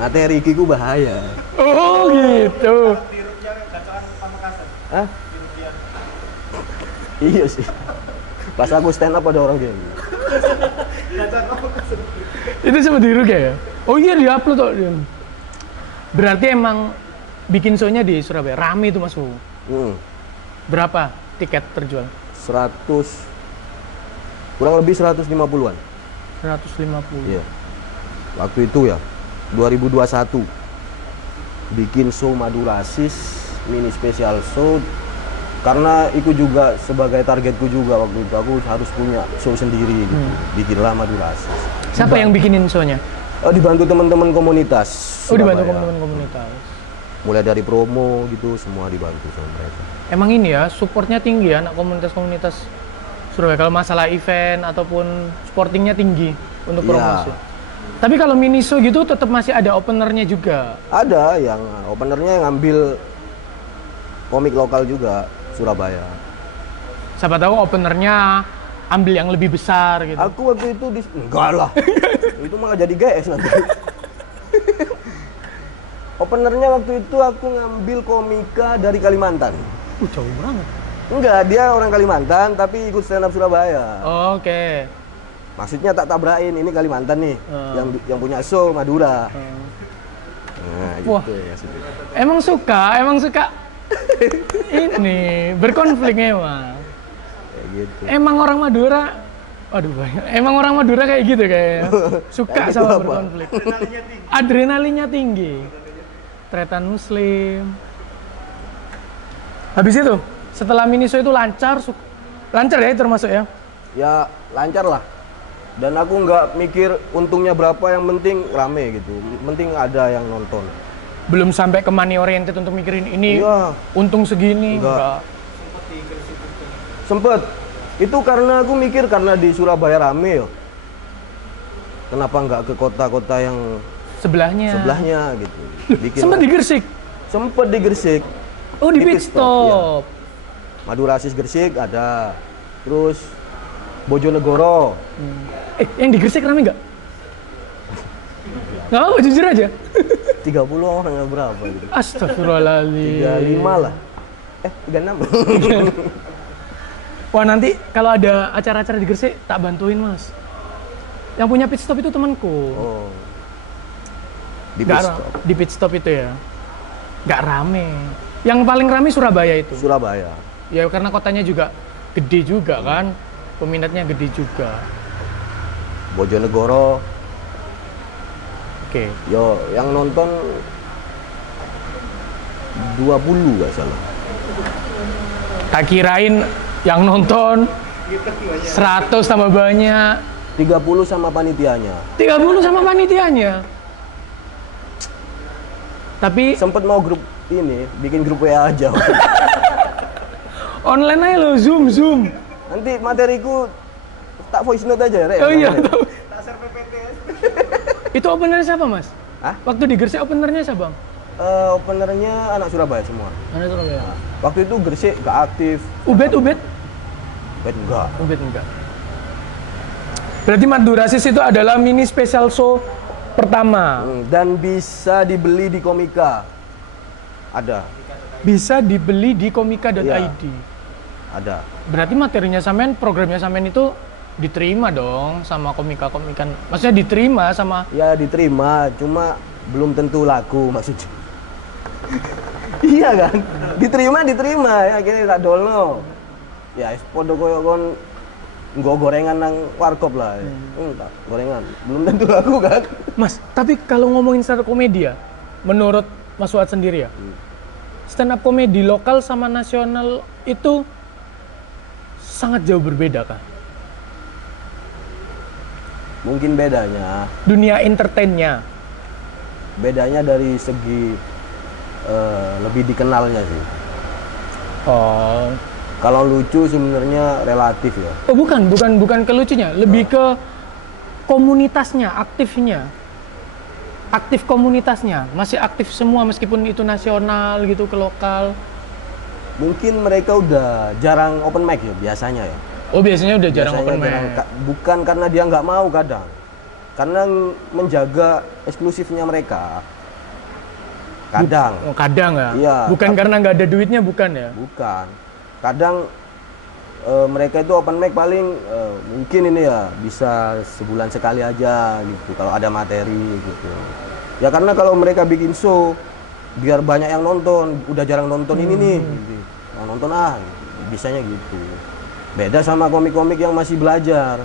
Materi ku bahaya. Oh gitu. Hah? Iya sih. Pas aku stand up ada orang kayak gitu. Itu sama diru ya? Oh iya diupload kok. Berarti emang bikin show-nya di Surabaya. Rame itu Mas Wu. Berapa tiket terjual? 100 kurang lebih 150-an. 150. Iya. Waktu itu ya 2021 bikin show Madurasis mini special show karena itu juga sebagai targetku juga waktu itu aku harus punya show sendiri gitu. Bikinlah Madurasis. Siapa yang bikinin show-nya? Dibantu teman-teman komunitas. Oh, dibantu Surabaya. teman-teman komunitas. Mulai dari promo gitu semua dibantu sama mereka. Emang ini ya, supportnya tinggi ya anak komunitas-komunitas Surabaya. Kalau masalah event ataupun sportingnya tinggi untuk Iya. promosi. Tapi kalau mini show gitu tetap masih ada openernya juga. Ada yang openernya yang ngambil komik lokal juga Surabaya. Siapa tahu openernya ambil yang lebih besar gitu. Aku waktu itu enggak lah. Itu malah jadi GS nanti. Openernya waktu itu aku ngambil komika dari Kalimantan. Jauh banget. Enggak, dia orang Kalimantan tapi ikut stand up Surabaya. Oke. Maksudnya tak tabrakin, ini Kalimantan nih, yang punya show Madura. Nah, gitu Wah. ya maksudnya. Emang suka ini berkonflik emang. Kayak gitu. Emang orang Madura, aduh banyak. Emang orang Madura kayak gitu kayaknya. Suka Kayak gitu sama apa? berkonflik. Adrenalinnya tinggi. Tretan Muslim. Habis itu, setelah mini show itu lancar ya termasuk ya? Ya lancar lah. Dan aku nggak mikir untungnya berapa, yang penting rame gitu. Yang penting ada yang nonton. Belum sampai ke money oriented untuk mikirin ini Iya. untung segini. Enggak. Sempet. Itu karena aku mikir karena di Surabaya rame ya. Kenapa nggak ke kota-kota yang Sebelahnya. gitu. Bikin Sempat di Gresik. Sempet di Gresik. Oh di Di pit pit stop, stop. Madurasis Gresik ada. Terus Bojonegoro. Yang di Gresik rame nggak? Nggak apa, jujur aja. 30 orang nggak berapa gitu. Astagfirullahaladzim. 35 lah. 36. Wah nanti kalau ada acara-acara di Gresik tak bantuin Mas. Yang punya pit stop itu temanku. Oh. Di Nggak pit stop. di pit stop itu ya. Nggak rame. Yang paling rame Surabaya itu. Surabaya. Ya karena kotanya juga gede juga kan. Peminatnya gede juga. Bojonegoro. Oke. Yo, yang nonton 20 nggak salah. Tak kirain yang nonton 100 tambah banyak. 30 sama panitianya. 30 sama panitianya. Tapi Sempet mau grup ini, bikin grup WA aja. online aja lo, Zoom. Nanti materiku tak voice note aja, Rek. Oh iya, tahu. Itu openernya siapa, Mas? Hah? Waktu di Gresik openernya siapa, Bang? Openernya anak Surabaya semua. Mana Surabaya? Waktu itu Gresik nggak aktif. Ubed Enggak. enggak. Berarti Madurasis itu adalah mini special show pertama. Dan bisa dibeli di Komika. Ada. Bisa dibeli di komika.id. Iya. Ada. Berarti materinya sampean, programnya sampean itu diterima dong sama komika-komikan. Maksudnya diterima sama Ya diterima, cuma belum tentu laku maksudnya. Iya kan? Diterima ya akhirnya tak dolno. Ya podo koyo kon nggo gorengan nang warkop lah. Tak gorengan. Belum tentu laku kan? Mas, tapi kalau ngomongin stand up komedi ya, menurut Mas Fuad sendiri ya, stand up komedi lokal sama nasional itu sangat jauh berbeda kan? Mungkin bedanya Bedanya dari segi lebih dikenalnya sih. Oh. Kalau lucu sebenarnya relatif ya. Oh bukan ke lucunya, lebih ke komunitasnya, aktif komunitasnya, masih aktif semua meskipun itu nasional gitu ke lokal. Mungkin mereka udah jarang open mic ya biasanya ya. Oh, biasanya udah jarang Biasanya open mic. bukan karena dia nggak mau kadang, karena menjaga eksklusifnya mereka. Kadang. Oh, kadang ya? Iya. Bukan karena nggak ada duitnya, bukan ya? Bukan. Kadang mereka itu open mic paling mungkin ini ya bisa sebulan sekali aja gitu kalau ada materi gitu. Ya karena kalau mereka bikin show biar banyak yang nonton, udah jarang nonton ini nih, gitu. Mau nonton gitu. Bisanya gitu. Beda sama komik-komik yang masih belajar.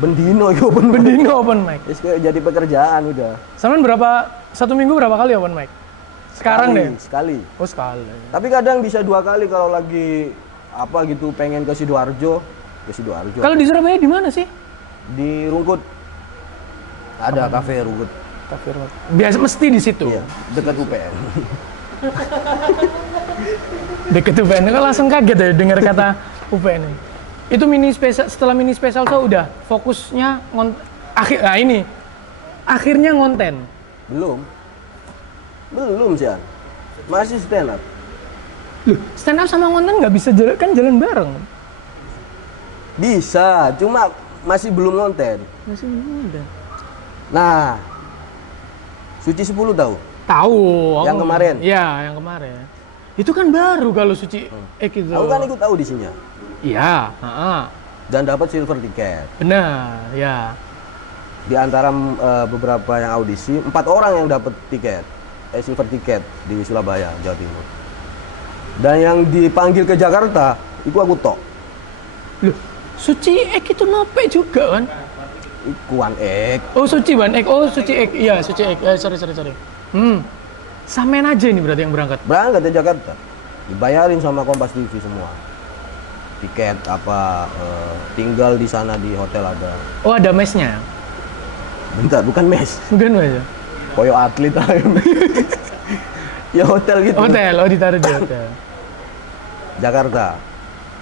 Bendino itu Bendino open mic. Terus kayak jadi pekerjaan udah. Sampean satu minggu berapa kali open mic? Sekarang deh? Sekali. Oh, sekali. Tapi kadang bisa 2 kali kalau lagi apa gitu pengen ke Sidoarjo. Kalau di Surabaya di mana sih? Di Rungkut. Ada kafe Rungkut. Kafe Rungkut. Biasa mesti di situ. Iya, dekat UPN. Deket UPN. Kan langsung kaget ya dengar kata UPN ini. Itu mini spesial, setelah mini spesial tuh udah fokusnya akhirnya ngonten. Belum sih, masih stand up. Loh, stand up sama ngonten nggak bisa jalan bareng. Bisa, cuma masih belum ngonten. Masih udah. Nah, Suci 10 tahu? Tahu. Yang kemarin? Iya, yang kemarin. Itu kan baru kalau Suci itu. Aku kan ikut audisinya. Iya, Dan dapat silver ticket. benar, ya. Di antara beberapa yang audisi, 4 orang yang dapat tiket, silver ticket di Surabaya, Jawa Timur. Dan yang dipanggil ke Jakarta, itu aku tok. Loh, Suci Ek itu nope juga kan? Ikuan Ek. Oh, Suci Ban Ek. Oh, Suci Ek. Iya, Suci Ek. Sorry. Samen aja ini berarti yang berangkat. Berangkat ke Jakarta. Dibayarin sama Kompas TV semua. Tiket tinggal di sana di hotel ada. Oh, ada mesnya. Bentar, bukan mes. Bukan mes ya? Koyo atlet aja. Ya hotel gitu. Hotel, oh ditaruh di hotel. Jakarta.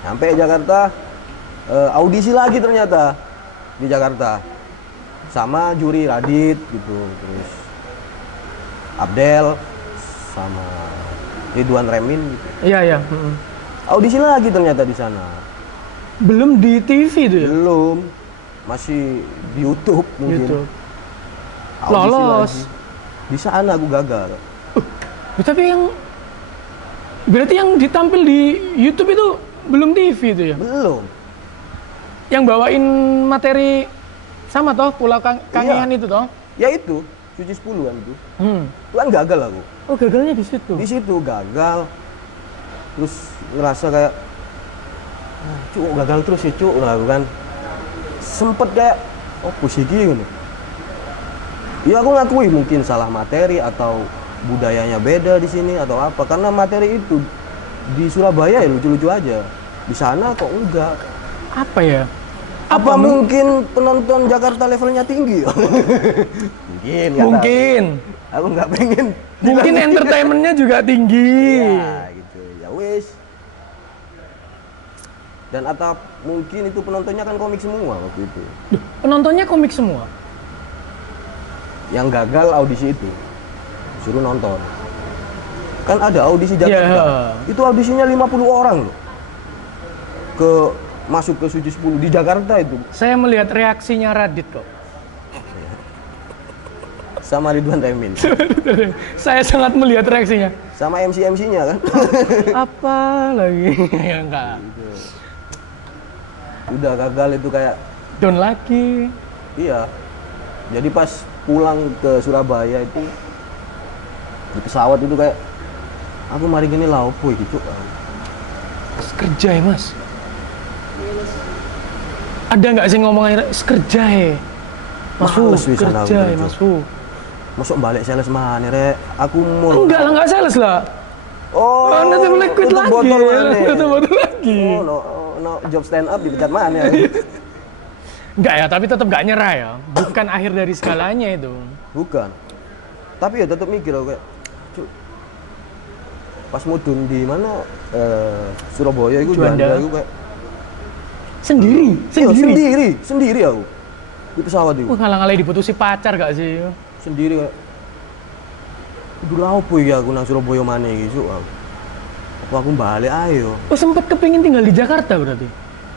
Sampai Jakarta audisi lagi ternyata di Jakarta. Sama juri Radit gitu, terus Abdel sama Ridwan Remin gitu. Iya. Audisi lagi ternyata di sana. Belum di TV itu ya? Belum. Masih di YouTube mungkin. YouTube. Audisi Lolos. lagi. Di sana aku gagal. Tapi berarti yang ditampil di YouTube itu belum TV itu ya? Belum. Yang bawain materi sama toh Pulau Kangean Iya. itu toh? Ya itu, Suci 10 kan itu. Itu kan gagal aku. Oh, gagalnya di situ. Di situ gagal. Terus ngerasa kayak cuk gagal terus ya cuk lah kan. Sempet kayak pusing gitu. Ya aku ngakui mungkin salah materi atau budayanya beda di sini atau apa, karena materi itu di Surabaya ya lucu-lucu aja, di sana kok enggak. Apa ya? Apa mungkin penonton Jakarta levelnya tinggi? Mungkin. nggak Mungkin. tahu. Aku nggak pengen. Mungkin bilang gitu. entertainmentnya juga tinggi. Ya gitu. Ya wis. Dan atau mungkin itu penontonnya kan komik semua waktu itu. Duh, penontonnya komik semua. Yang gagal audisi itu suruh nonton. Kan ada audisi Jakarta. Yeah. Itu audisinya 50 orang loh. Masuk ke Suci 10 di Jakarta itu. Saya melihat reaksinya Radit kok. Sama Ridwan Remin. Saya sangat melihat reaksinya. Sama MC-MC-nya kan. Apa lagi? Ya enggak. Gitu. Udah gagal itu kayak Down lagi. iya. Jadi pas pulang ke Surabaya itu di pesawat itu kayak aku mari gini lah opo iki cuk. Kerja ya, Mas. Ada nggak sih ngomongin kerja ya? Mas Fu, Males wis ana aku kerja ya, kerja. Mas Fu. Masuk balik sales mana rek? Aku mau. Enggak lah, nggak sales lah. Oh, Nanti liquid tutup lagi. botol mana? Tutup botol lagi. Oh, no job stand up dipecat mana? Enggak ya, tapi tetap nggak nyerah ya. Bukan akhir dari segalanya itu. Bukan. Tapi ya tetap mikir aku kayak cuk. Pas mudun di mana Surabaya itu Juanda itu kayak Sendiri. sendiri aku. Di pesawat itu. Ngalah-ngalahi diputusi pacar gak sih? Sendiri kayak dulu apa ya aku nang Surabaya mana gitu. Apa aku balik ayo. Oh, sempet kepingin tinggal di Jakarta berarti?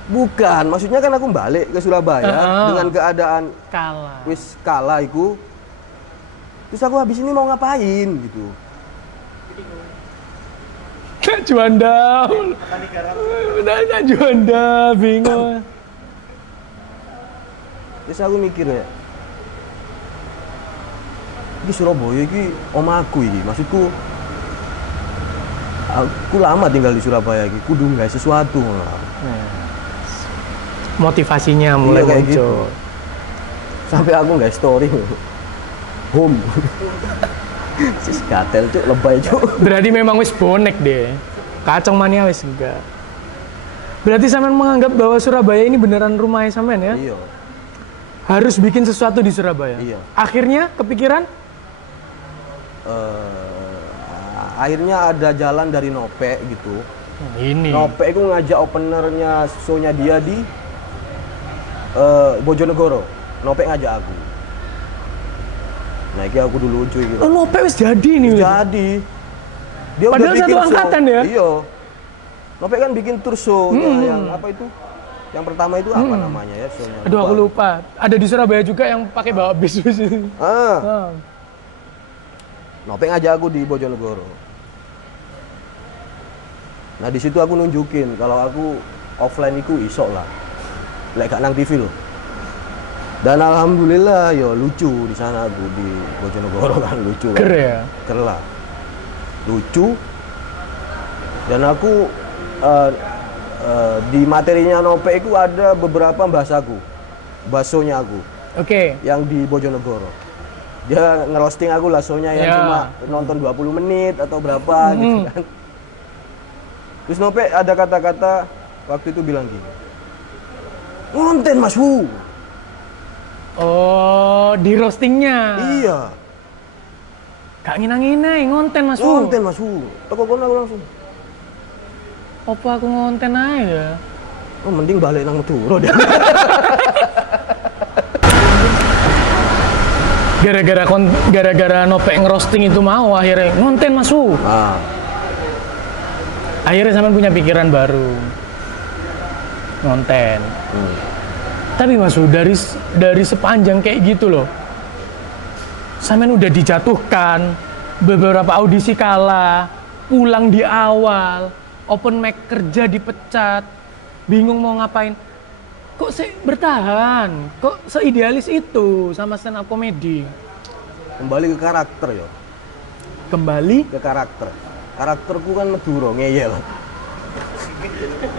Bukan, maksudnya kan aku balik ke Surabaya dengan keadaan Kalah. wis kalah iku. Terus aku habis ini mau ngapain gitu. Juanda. Udah Juanda, bingung. Terus aku mikir ya, ini Surabaya ini omaku ini, maksudku aku lama tinggal di Surabaya ini, kudu nggak sesuatu. Motivasinya mulai Iya, kayak muncul. gitu. Sampai aku nggak story home. Sis gatel cuk, lebay cuk. Berarti memang wis bonek deh. Kacang mania wis enggak. Berarti sampean menganggap bahwa Surabaya ini beneran rumahnya sampean ya? Iya. Harus bikin sesuatu di Surabaya. Iya. Akhirnya kepikiran? Akhirnya ada jalan dari Nope gitu. Ini. Nope itu ngajak openernya show-nya dia di Bojonegoro. Nope ngajak aku. Nah, ini aku dulu cuy gitu. Oh, Nope wis jadi nih. Jadi dia Padahal udah bikin satu angkatan ya? Iya. Nope kan bikin tour show-nya yang apa itu? Yang pertama itu apa namanya ya show-nya? Aduh, aku lupa. Ada di Surabaya juga yang pakai bawa bis. Ah, Nope ngajak aku di Bojonegoro. Nah, di situ aku nunjukin kalau aku offline itu iso lah. Lek gak nang TV loh. Dan alhamdulillah yo lucu di sana aku di Bojonegoro kan lucu kan. Ker ya? Ker lah. Lucu. Dan aku di materinya Nope itu ada beberapa bahasaku. Basonya aku Oke. yang di Bojonegoro. Dia ngerosting aku lah show-nya yang Ya. cuma nonton 20 menit atau berapa gitu kan. Terus Nope ada kata-kata waktu itu bilang gini. Ngonten Mas Wu. Oh, di roastingnya. Iya. Gak ngina-ngina, ngonten Mas Wu. Ngonten Mas Wu. Toko kono aku langsung. Apa aku ngonten aja? Oh, mending balik nang Madura deh. Gara-gara Nope ngerosting itu mau akhirnya ngonten Mas Wu. Ah, Akhirnya sampean punya pikiran baru. Ngonten. Tapi Mas Wu dari sepanjang kayak gitu loh. Sampean udah dijatuhkan, beberapa audisi kalah, pulang di awal, open mic kerja dipecat, bingung mau ngapain. Kok bertahan? Kok seidealis itu sama stand up comedy? kembali ke karakter yo. Kembali? Ke karakter. Karakterku kan Madura ngeyel.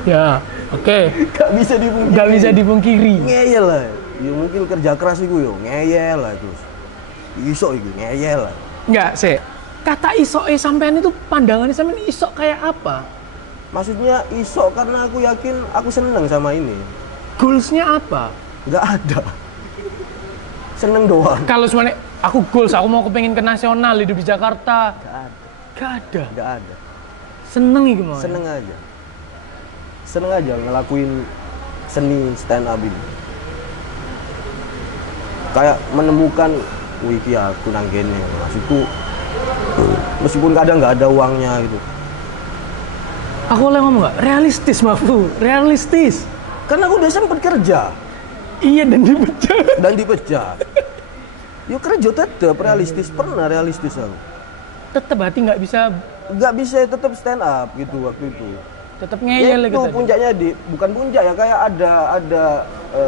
Ya, oke. Gak bisa dipungkiri. Gak bisa dipungkiri. Ngeyel lah. Ya mungkin kerja keras iku yo ngeyel lah terus. Iso iki ngeyel lah. Enggak, sih. Kata isoke sampean itu pandangannya sampean isok kayak apa? Maksudnya iso karena aku yakin aku seneng sama ini. Goals-nya apa? Nggak ada. Seneng doang. Kalau semuanya aku goals, aku mau kepengen ke nasional hidup di Jakarta. Nggak ada. Gak ada. Nggak ada. Seneng iki mau. Seneng aja. Seneng aja ngelakuin seni stand up ini. Kayak menemukan wiki aku nang kene. Maksudku meskipun kadang nggak ada uangnya gitu. Aku boleh ngomong nggak? Realistis, Mafu. Realistis. Karena aku udah sempet kerja Iya, dan dipecat. dan dipecat. Yo kerja tetap realistis, pernah realistis aku. Tetep hati nggak bisa, Nggak bisa tetap stand up gitu waktu itu. tetep Ya ngeyel itu gitu. puncaknya bukan puncak ya, kayak ada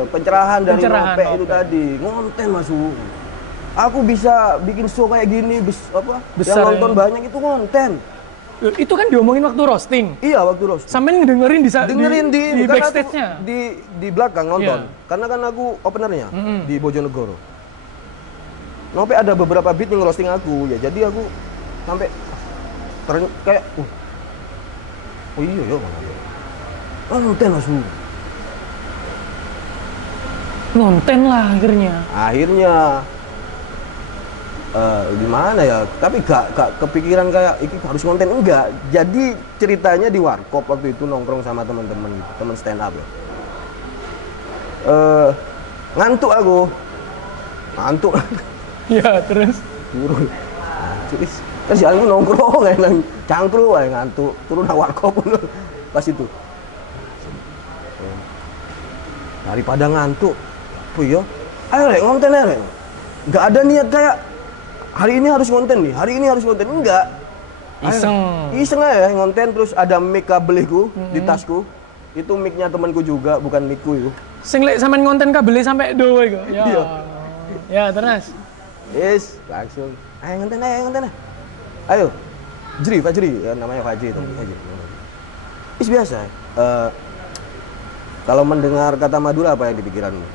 pencerahan dari Pencerahan, Nope itu Nope. tadi. Ngonten Mas Wu. Aku bisa bikin show kayak gini Besar yang nonton ya. banyak itu konten. Itu kan diomongin waktu roasting. Iya waktu roast. Sampai dengerin di Dengerin di di bukan aku backstage-nya. di belakang nonton. Iya. Karena kan aku openernya di Bojonegoro. Nope ada beberapa beat yang roasting aku ya. Jadi aku sampai kayak oh iya ya mana. Konten Mas Wu. Ngonten lah akhirnya. Akhirnya gimana ya, tapi gak kepikiran kayak ini harus konten, enggak. Jadi ceritanya di warkop waktu itu nongkrong sama teman-teman gitu, teman stand up ya. Ngantuk aku, ngantuk Ya, terus turun. Terus jalan nongkrong kayak nang cangkru, ngantuk turun nang warkop pas itu. daripada ngantuk. Apa ya? Ayo Rek, ngonten aja Rek. Nggak ada niat kayak hari ini harus ngonten nih, hari ini harus ngonten. Enggak. Iseng aja ngonten, terus ada mic kabeliku di tasku. Itu mic-nya temanku juga, bukan mic-ku itu. Sing lek sampean ngonten kabelnya sampai do iku. Ya. Iya. Ya, terus. Yes, langsung. Ayo ngonten aja. Ayo. Fajri, ya, namanya Fajri itu. Is biasa. Kalau mendengar kata Madura apa yang di pikiranmu?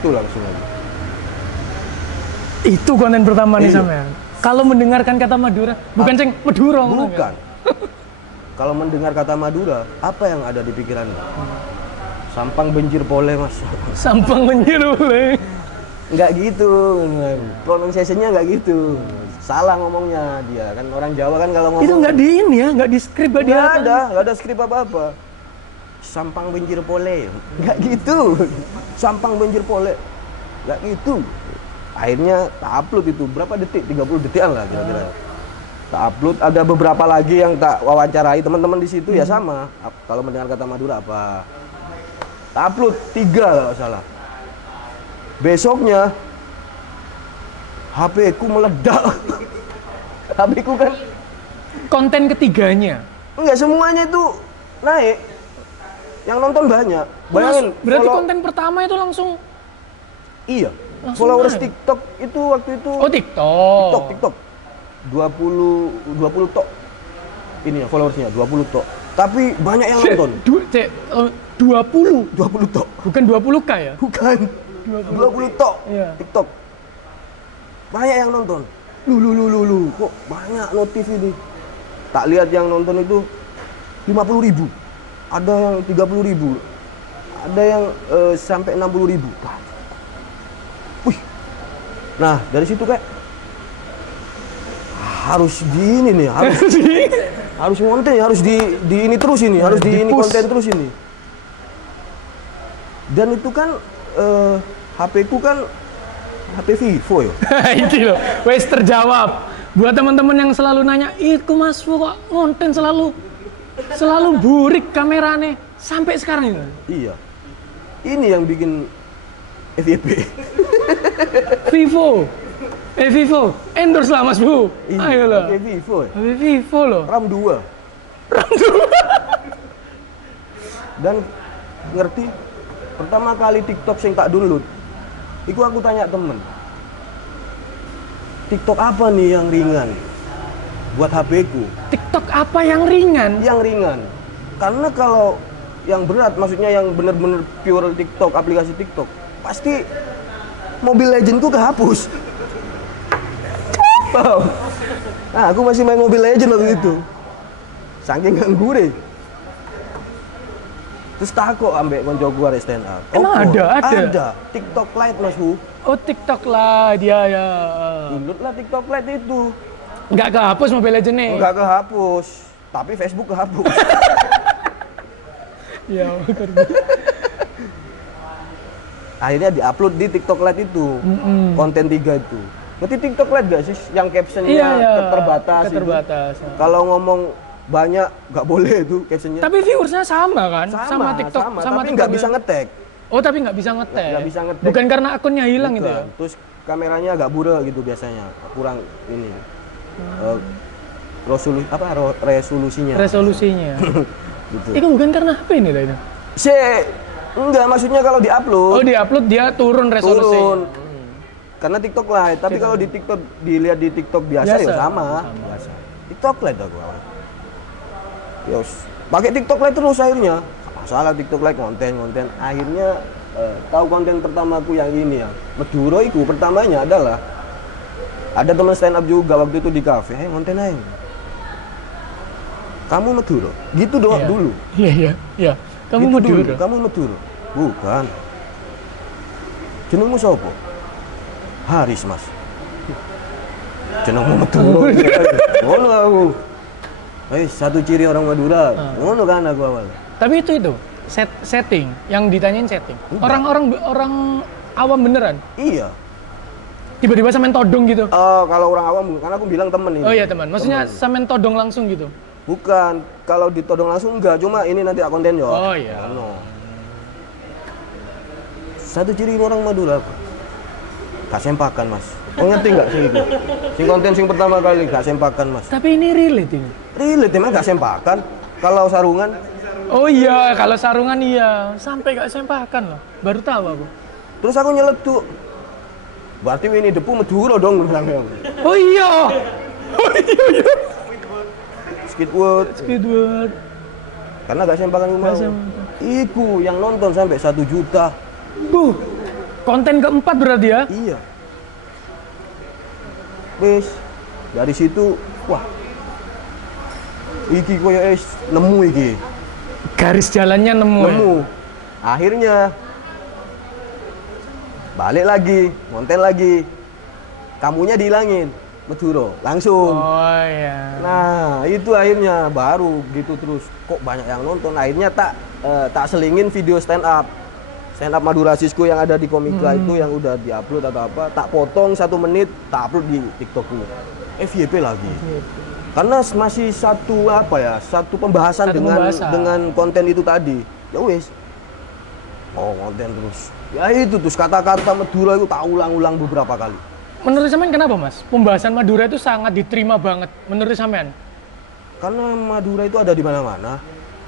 Itu langsung aja. Itu konten pertama nih Iya. sampean. Kalau mendengarkan kata Madura, bukan ceng Madura ngono Bukan. Kalau mendengar kata Madura, apa yang ada di pikiranmu? Sampang benjir pole Mas. Sampang menyiru boleh. Nggak gitu, pronunciation-nya nggak gitu. Salah ngomongnya dia, kan orang Jawa kan kalau ngomong. Itu nggak di ini ya, nggak di skrip dia. Nggak ada skrip apa-apa. Sampang benjir pole, nggak gitu. Sampang benjir pole, nggak gitu. Akhirnya tak upload itu, berapa detik? 30 detikan lah kira-kira. Tak upload, ada beberapa lagi yang tak wawancarai teman-teman di situ ya sama. Kalau mendengar kata Madura apa? Tak upload 3 kalau nggak salah. Besoknya HP ku meledak. HP ku kan Konten ketiganya. enggak semuanya itu naik. Yang nonton banyak. Bayangin. Berarti konten pertama itu langsung. Iya. Langsung Followers naik. TikTok itu waktu itu. Oh, TikTok. TikTok. 20 tok. Ini ya followersnya 20 tok. Tapi banyak yang nonton. 20. 20 tok. Bukan 20K ya? Bukan. 20 tok. Iya. TikTok. Banyak yang nonton. Lu. Kok banyak notif ini. Tak lihat yang nonton itu 50.000. Ada yang 30.000. Ada yang sampai 60.000. Wih. Nah, dari situ kayak harus di ini nih, harus ngonten ya, harus di ini terus ini, harus di ini konten terus ini. Dan itu kan HP ku kan HP Vivo ya. Itu loh, wes terjawab. Buat teman-teman yang selalu nanya, "Iku Mas Fu kok konten selalu burik kamerane sampai sekarang itu?" Iya. Ini yang bikin FYP. Vivo, endorse lah Mas Bu. Ayo lah. HP Vivo ya. Vivo loh. RAM 2. Dan ngerti pertama kali TikTok sing tak download. Iku aku tanya temen. TikTok apa nih yang ringan buat HP ku? TikTok apa yang ringan? Yang ringan. Karena kalau yang berat, maksudnya yang bener-bener pure TikTok, aplikasi TikTok, pasti Mobile Legends ku kehapus. Paham? Nah, aku masih main Mobile Legends waktu itu. Saking nganggure. Terus takut ambek koncoku arek stand up. Emang ada? Ada. TikTok Lite Mas Bu. Oh, TikTok lah dia ya. Download lah TikTok Lite itu. Nggak kehapus Mobile Legends nih. Enggak kehapus, tapi Facebook kehapus. Ya, betul. Akhirnya diupload di TikTok Lite itu. Konten 3 itu. Berarti TikTok Lite gak sih yang captionnya Iya. terbatas? Keterbatas. Kalau ngomong banyak nggak boleh itu captionnya. Tapi viewersnya sama kan? Sama TikTok, sama tapi nggak bisa nge-tag. Oh, tapi nggak bisa nge-tag. Nggak bisa nge-tag. Bukan karena akunnya hilang gitu ya? Terus kameranya agak buram gitu biasanya, kurang ini. Resolusinya. Resolusinya. Gitu. Itu bukan karena HP ini lah itu. Enggak, maksudnya kalau diupload. Oh, diupload dia turun resolusi. Turun. Karena TikTok Lite, tapi kalau di TikTok dilihat di TikTok biasa. Ya sama. Biasa. TikTok Lite aku awal. Yos, pakai TikTok Lite terus akhirnya. Masalah TikTok Lite konten. Akhirnya tahu konten pertamaku yang ini ya. Madura itu pertamanya adalah ada teman stand up juga waktu itu di kafe, konten aja. Kamu Madura? Gitu doang dulu. Iya. Kamu Gitu Madura. dulu. Kamu Madura? Bukan. Jenengmu siapa? Haris, Mas. Jenengmu Madura. Ngono aku. Satu ciri orang Madura. Ngono kan aku awal. Tapi itu setting yang ditanyain setting. Orang awam beneran. Iya. Tiba-tiba sampean todong gitu. Kalau orang awam, karena aku bilang temen ini. Oh iya teman. Maksudnya sampean todong langsung gitu. Bukan, kalau ditodong langsung enggak, cuma ini nanti konten yo. Oh iya. Satu ciri orang Madura apa? Gak sempakan mas. Ngerti nggak sih itu? Sing konten sing pertama kali gak sempakan mas. Tapi ini relate ini. Relate emang gak sempakan. Kalau sarungan, Oh iya, kalau sarungan iya. Sampai gak sempakan loh. Baru tahu aku. terus aku nyeletuk. Berarti ini depu Madura dong bilangnya. Oh iya. Oh iya. Skidwood. Squidward. Karena gak sempakan aku mau. Gak sempakan. Iku yang nonton sampai 1 juta. Konten keempat berarti ya? Iya. Wes dari situ, wah. Iki koyo nemu iki. Garis jalannya nemu. Ya? Nemu. Akhirnya balik lagi, konten lagi. Kamunya dihilangin, Madura langsung. Oh iya. Nah, itu akhirnya baru gitu terus. Kok banyak yang nonton. Akhirnya tak selingin video stand up. Stand up Madurasisku yang ada di Komika itu yang udah diupload atau apa, tak potong 1 menit, tak upload di TikTokku. FYP lagi. Karena masih satu pembahasan dengan konten itu tadi. Ya wes. Oh, konten terus. Ya itu terus kata-kata Madura itu tak ulang-ulang beberapa kali. Menurut sampean kenapa mas? Pembahasan Madura itu sangat diterima banget. Menurut sampean? Karena Madura itu ada di mana-mana.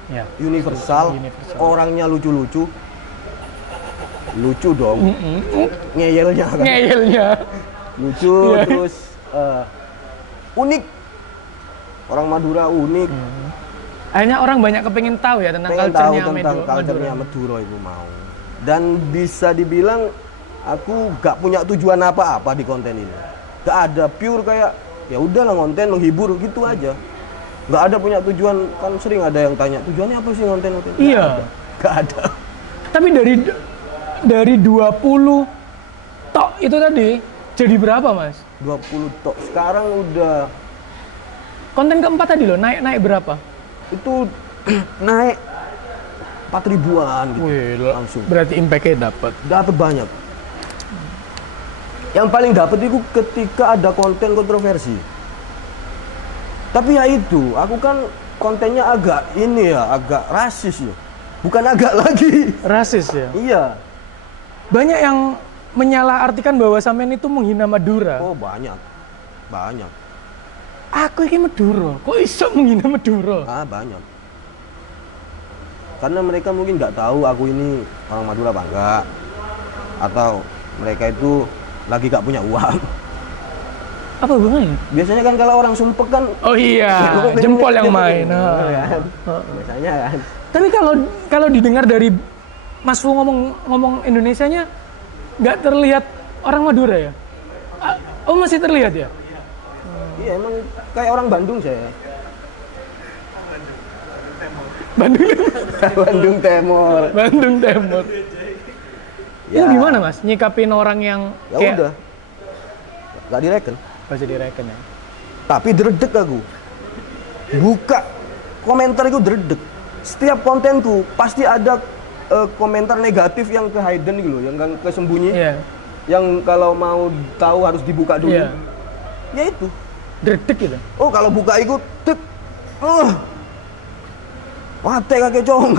Ya. Universal. Orangnya lucu-lucu. Lucu dong. Ngeyelnya kan. Ngeyelnya. Lucu terus unik. Orang Madura unik. Akhirnya orang banyak kepengen tahu ya tentang Pengen tahu culture-nya tentang culture-nya Madura itu mau. Dan bisa dibilang aku gak punya tujuan apa-apa di konten ini. Gak ada pure kayak ya udahlah konten menghibur gitu aja. Gak ada punya tujuan, kan sering ada yang tanya tujuannya apa sih konten? Iya. Gak ada. Tapi dari 20 tok itu tadi jadi berapa mas? 20 tok. Sekarang udah Konten keempat tadi loh naik berapa? itu naik 4 ribuan gitu. Wih, langsung. Berarti impact-nya dapat Banyak. Yang paling dapat itu ketika ada konten kontroversi. Tapi ya itu, aku kan kontennya agak rasis ya. Bukan agak lagi. Rasis ya. Iya. Banyak yang menyalahartikan bahwa sampean itu menghina Madura. Oh, banyak. Aku ini Madura, kok iso menghina Madura? Banyak. Karena mereka mungkin nggak tahu aku ini orang Madura apa enggak. Atau mereka itu lagi gak punya uang. Apa hubungannya? Biasanya kan kalau orang sumpek kan Oh iya, jempol yang main. Kan? Biasanya kan. Tapi kalau didengar dari Mas Fu ngomong Indonesianya nggak terlihat orang Madura ya? Oh masih terlihat ya? Iya emang kayak orang Bandung saya. Bandung Timur. Bandung Timur. Ya. Itu gimana mas? Nyikapin orang yang Ya kayak... udah. Gak direken. Masih direken ya? Tapi dredeg aku. Buka komentar itu dredeg. Setiap kontenku pasti ada komentar negatif yang ke hidden gitu loh, yang kesembunyi. Iya. Yang kalau mau tahu harus dibuka dulu. Iya. Ya itu. Dredeg gitu? Oh kalau buka itu tek. Mate kakek cong.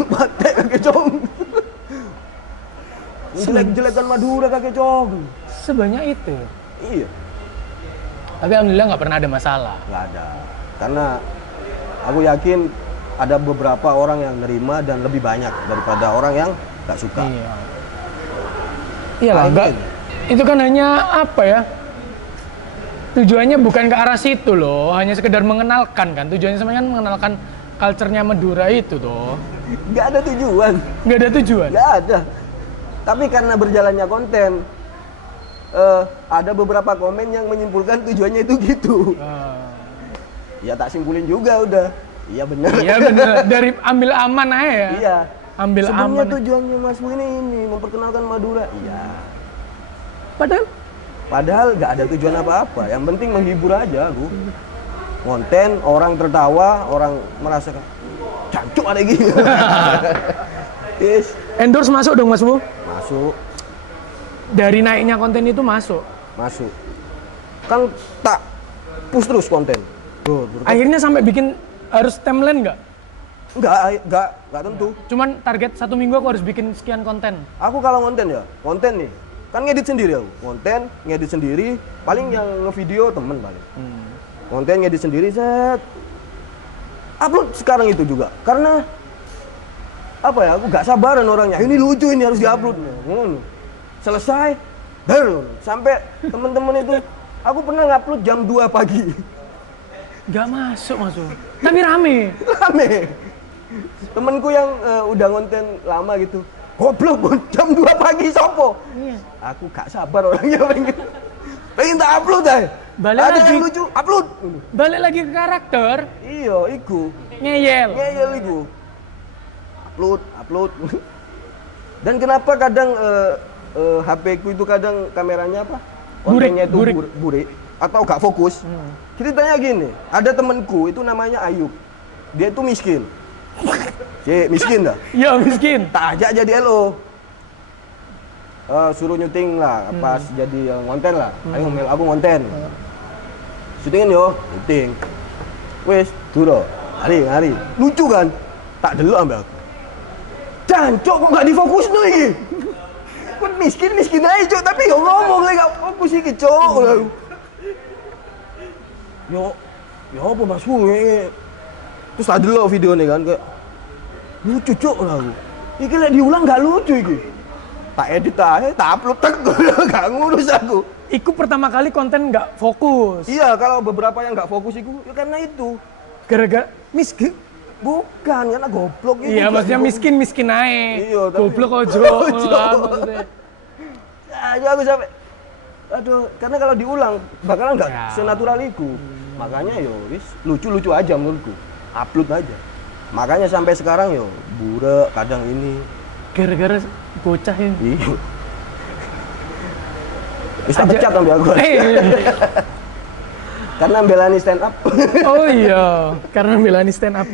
Jelek-jelekan Madura kakek cong. Sebanyak itu? Iya. Tapi alhamdulillah nggak pernah ada masalah. Nggak ada. Karena aku yakin ada beberapa orang yang nerima dan lebih banyak daripada orang yang nggak suka. Iya. Iyalah, enggak. Itu kan hanya apa ya? Tujuannya bukan ke arah situ loh, hanya sekedar mengenalkan kan. Tujuannya sebenarnya kan mengenalkan culture-nya Madura itu toh. Nggak ada tujuan. Nggak ada tujuan? Nggak ada. Tapi karena berjalannya konten, ada beberapa komen yang menyimpulkan tujuannya itu gitu. Ya tak simpulin juga udah. Iya benar. Iya benar. Dari ambil aman aja ya. Iya. Ambil sebenarnya aman. tujuannya Mas Bu ini memperkenalkan Madura. Iya. Padahal nggak ada tujuan apa-apa. Yang penting menghibur aja aku. Konten, orang tertawa, orang merasakan cancuk ada gini. Yes. Endorse masuk dong Mas Bu? Masuk. Dari naiknya konten itu masuk? Masuk. Kan tak push terus konten. Akhirnya sampai bikin harus timeline nggak? Enggak tentu. Cuman target 1 minggu aku harus bikin sekian konten. Aku kalau konten nih, kan ngedit sendiri aku. Konten, ngedit sendiri, paling yang ngevideo temen paling. Konten ngedit sendiri, set. Upload sekarang itu juga. Karena apa ya, aku gak sabaran orangnya. Ini lucu, ini harus diupload. Selesai, baru sampai temen-temen itu, aku pernah ngupload jam 2 pagi. Gak masuk. Tapi rame. Temenku yang udah ngonten lama gitu, goblok jam 2 pagi sopo. Aku gak sabar orangnya pengen tak upload aja. Ada yang lucu, upload. Balik lagi ke karakter. Iya, iku. Ngeyel iku. Upload. Dan kenapa kadang HP ku itu kadang kameranya apa? Kontennya itu burik atau gak fokus. Ceritanya gini, ada temenku itu namanya Ayub. Dia itu miskin. Miskin dah. Iya, miskin. Tak ajak jadi LO. Suruh nyuting lah, pas jadi ngonten lah. Ayo mel aku ngonten. Syutingin yo, syuting. Wes, duro. Hari. Lucu kan? Tak delok ambek aku. Jancok kok gak difokus tuh iki. Kok miskin aja cok, tapi yo ngomong lagi gak fokus iki cok. Yo apa masku terus tak delok video nih kan kayak lucu cok lah aku. Iki lek diulang gak lucu iki. Tak edit aja, tak upload tak gak ngurus aku. Iku pertama kali konten nggak fokus. Iya, kalau beberapa yang nggak fokus itu ya karena itu. Gara-gara miskin. Bukan, karena goblok itu. Iya, maksudnya miskin aja. Iya, tapi goblok ojo. Maksudnya. Ya, aku sampai aduh, karena kalau diulang bakalan nggak senatural itu. Makanya yo wis lucu-lucu aja menurutku. Upload aja. Makanya sampai sekarang yo burek kadang ini. Gara-gara bocah ini. Iya. Bisa pecat ambil aku. Karena belani stand up. Oh iya, karena belani stand up.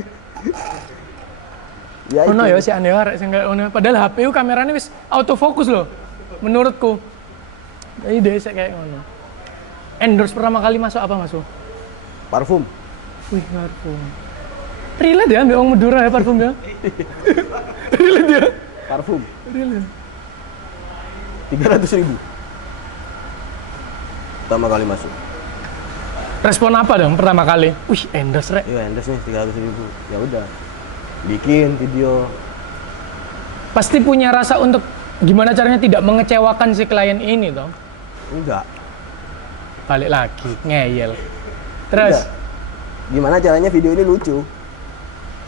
Ya, ono ya si aneh arek sing kayak ono. Padahal HP ku kameranya wis autofocus loh. Menurutku. Jadi dia kayak ngono. Endorse pertama kali masuk apa masuk? Parfum. Wih, parfum. Relate ya ambil orang Madura ya parfum ya. Relate ya. Parfum. Relate. 300.000 pertama kali masuk. Respon apa dong pertama kali? Wih, endorse rek. Iya, endorse nih 300.000. Ya udah. Bikin video. Pasti punya rasa untuk gimana caranya tidak mengecewakan si klien ini toh? Enggak. Balik lagi, ngeyel. Terus Enggak. Gimana caranya video ini lucu?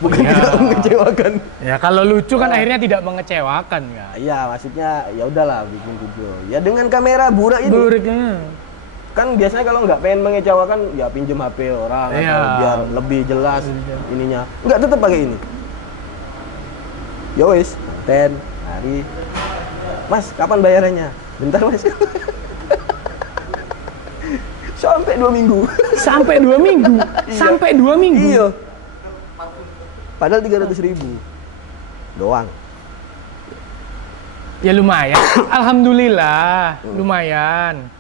Bukan tidak mengecewakan. Ya kalau lucu kan akhirnya tidak mengecewakan ya. Iya, maksudnya ya udahlah bikin video. Ya dengan kamera burak ini. Buruknya. Kan biasanya kalau nggak pengen mengecewakan ya pinjem HP orang atau biar lebih jelas ininya. Nggak, tetap pakai ini. Ya wis, 10 hari. Mas, kapan bayarannya? Bentar mas. Sampai 2 minggu. Sampai 2 minggu. Sampai 2 minggu. Iya. Padahal 300.000 doang. Ya lumayan. Alhamdulillah, lumayan.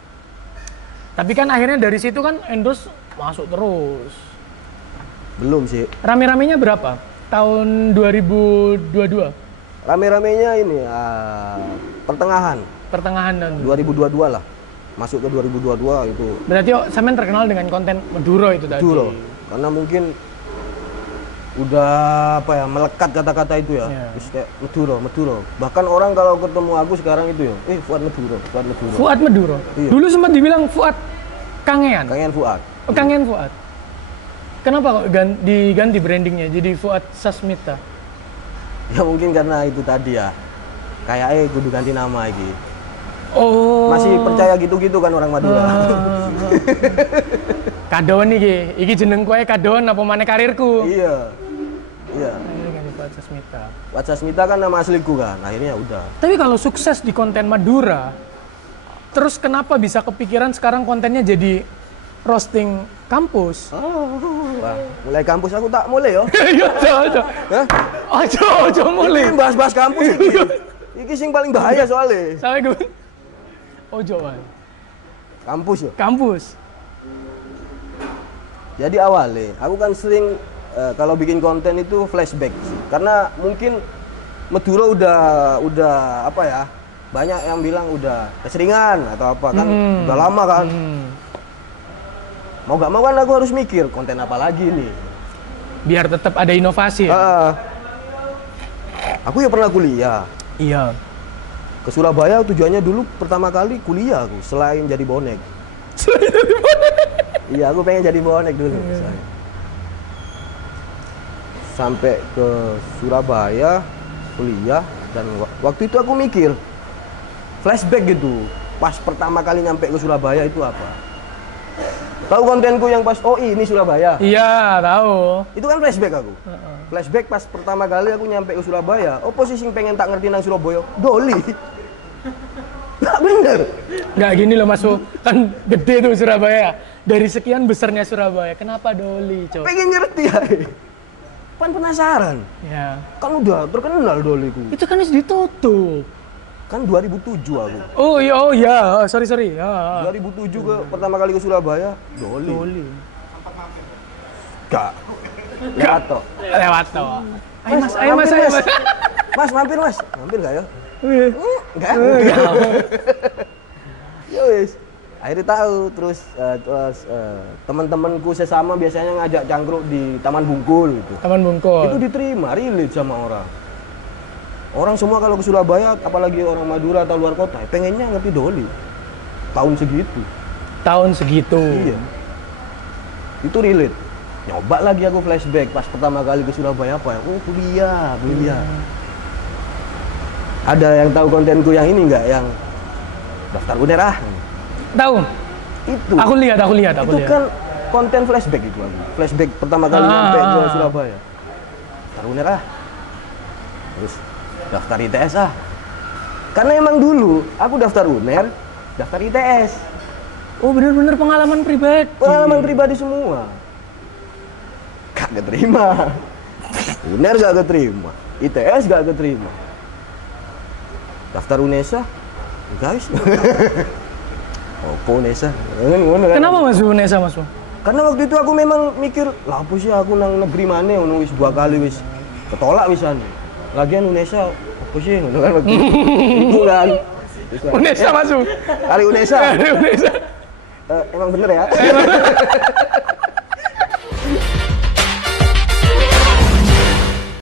Tapi kan akhirnya dari situ kan endorse masuk terus. Belum sih. Rame-ramenya berapa? Tahun 2022? Rame-ramenya ini pertengahan Dan 2022 lah. Masuk ke 2022 itu. berarti sampean terkenal dengan konten Maduro itu tadi. Maduro. Karena mungkin udah apa ya, melekat kata-kata itu ya. Iya. Terus kayak Maduro. Bahkan orang kalau ketemu aku sekarang itu ya, Fuad Maduro. Fuad Maduro. Iya. Dulu sempat dibilang Fuad Kangean. Kangen Fuad. Oh, Kangean Fuad. Kenapa kok diganti brandingnya jadi Fuad Sasmita? Ya mungkin karena itu tadi ya. Kayak kudu ganti nama lagi. Oh. Masih percaya gitu-gitu kan orang Madura. Kadoan iki jeneng kowe kadoan apa maneh karirku? Iya. Ini ganti Fuad Sasmita. Fuad Sasmita kan nama asliku kan. Akhirnya udah. Tapi kalau sukses di konten Madura, terus kenapa bisa kepikiran sekarang kontennya jadi roasting kampus? Wah, mulai kampus aku tak mulai yo. Iya, ojo. Hah? Ojo mulai. Ini bahas-bahas kampus iki. Iki sing paling bahaya soalnya. Sampai gue. Ojo, man. Kampus yo. Kampus. Jadi awalnya aku kan sering kalau bikin konten itu flashback sih. Karena mungkin Madura udah apa ya? Banyak yang bilang udah keseringan atau apa kan, udah lama kan. Mau gak mau kan aku harus mikir konten apa lagi nih. Biar tetap ada inovasi ya? Aku ya pernah kuliah. Iya. Ke Surabaya tujuannya dulu pertama kali kuliah aku, selain jadi bonek. Iya, aku pengen jadi bonek dulu. Sampai ke Surabaya, kuliah, dan waktu itu aku mikir, flashback gitu. Pas pertama kali nyampe ke Surabaya itu apa? Tahu kontenku yang pas, oh ini Surabaya? Iya, tahu. Itu kan flashback aku. Flashback pas pertama kali aku nyampe ke Surabaya, oh posisi pengen tak ngerti nang Surabaya, Doli. Nggak bener. Nggak gini loh Mas, kan gede tuh Surabaya. Dari sekian besarnya Surabaya, kenapa Doli, Cok? Pengen ngerti ya. Kan penasaran. Ya. Kan udah terkenal Doliku. Itu kan harus ditutup. Kan 2007 aku. Oh iya, sorry. Ya. 2007 pertama kali ke Surabaya, Doli. Gak. Lewat toh. Ayo mas. Mas, mampir mas. Mampir gak ya? Enggak. Ya wis. Akhirnya tahu, terus teman-temanku sesama biasanya ngajak cangkruk di Taman Bungkul gitu. Taman Bungkul. Itu diterima, relate sama orang. Orang semua kalau ke Surabaya, apalagi orang Madura atau luar kota, pengennya ngerti Doli. Tahun segitu. Iya. Itu relate. Nyoba lagi aku flashback pas pertama kali ke Surabaya apa ya? Oh kuliah. Ada yang tahu kontenku yang ini nggak? Yang daftar UNER ah? Tahu. Itu. Aku lihat. Itu kan konten flashback itu aku. Flashback pertama kali nyampe ke Surabaya. Daftar UNER ah. Terus daftar ITS ah. Karena emang dulu aku daftar UNER, daftar ITS. Oh benar-benar pengalaman pribadi. Pengalaman pribadi semua. Gak keterima. UNER gak keterima. ITS gak keterima. Daftar UNESA, guys. Opo UNESA? Kenapa Mas UNESA Mas? Karena waktu itu aku memang mikir, lah apa sih aku nang negeri mana ngono wis 2 kali wis ketolak wisan. Lagian UNESA apa sih ngono kan waktu itu kan. UNESA masuk. Hari UNESA. Emang bener ya?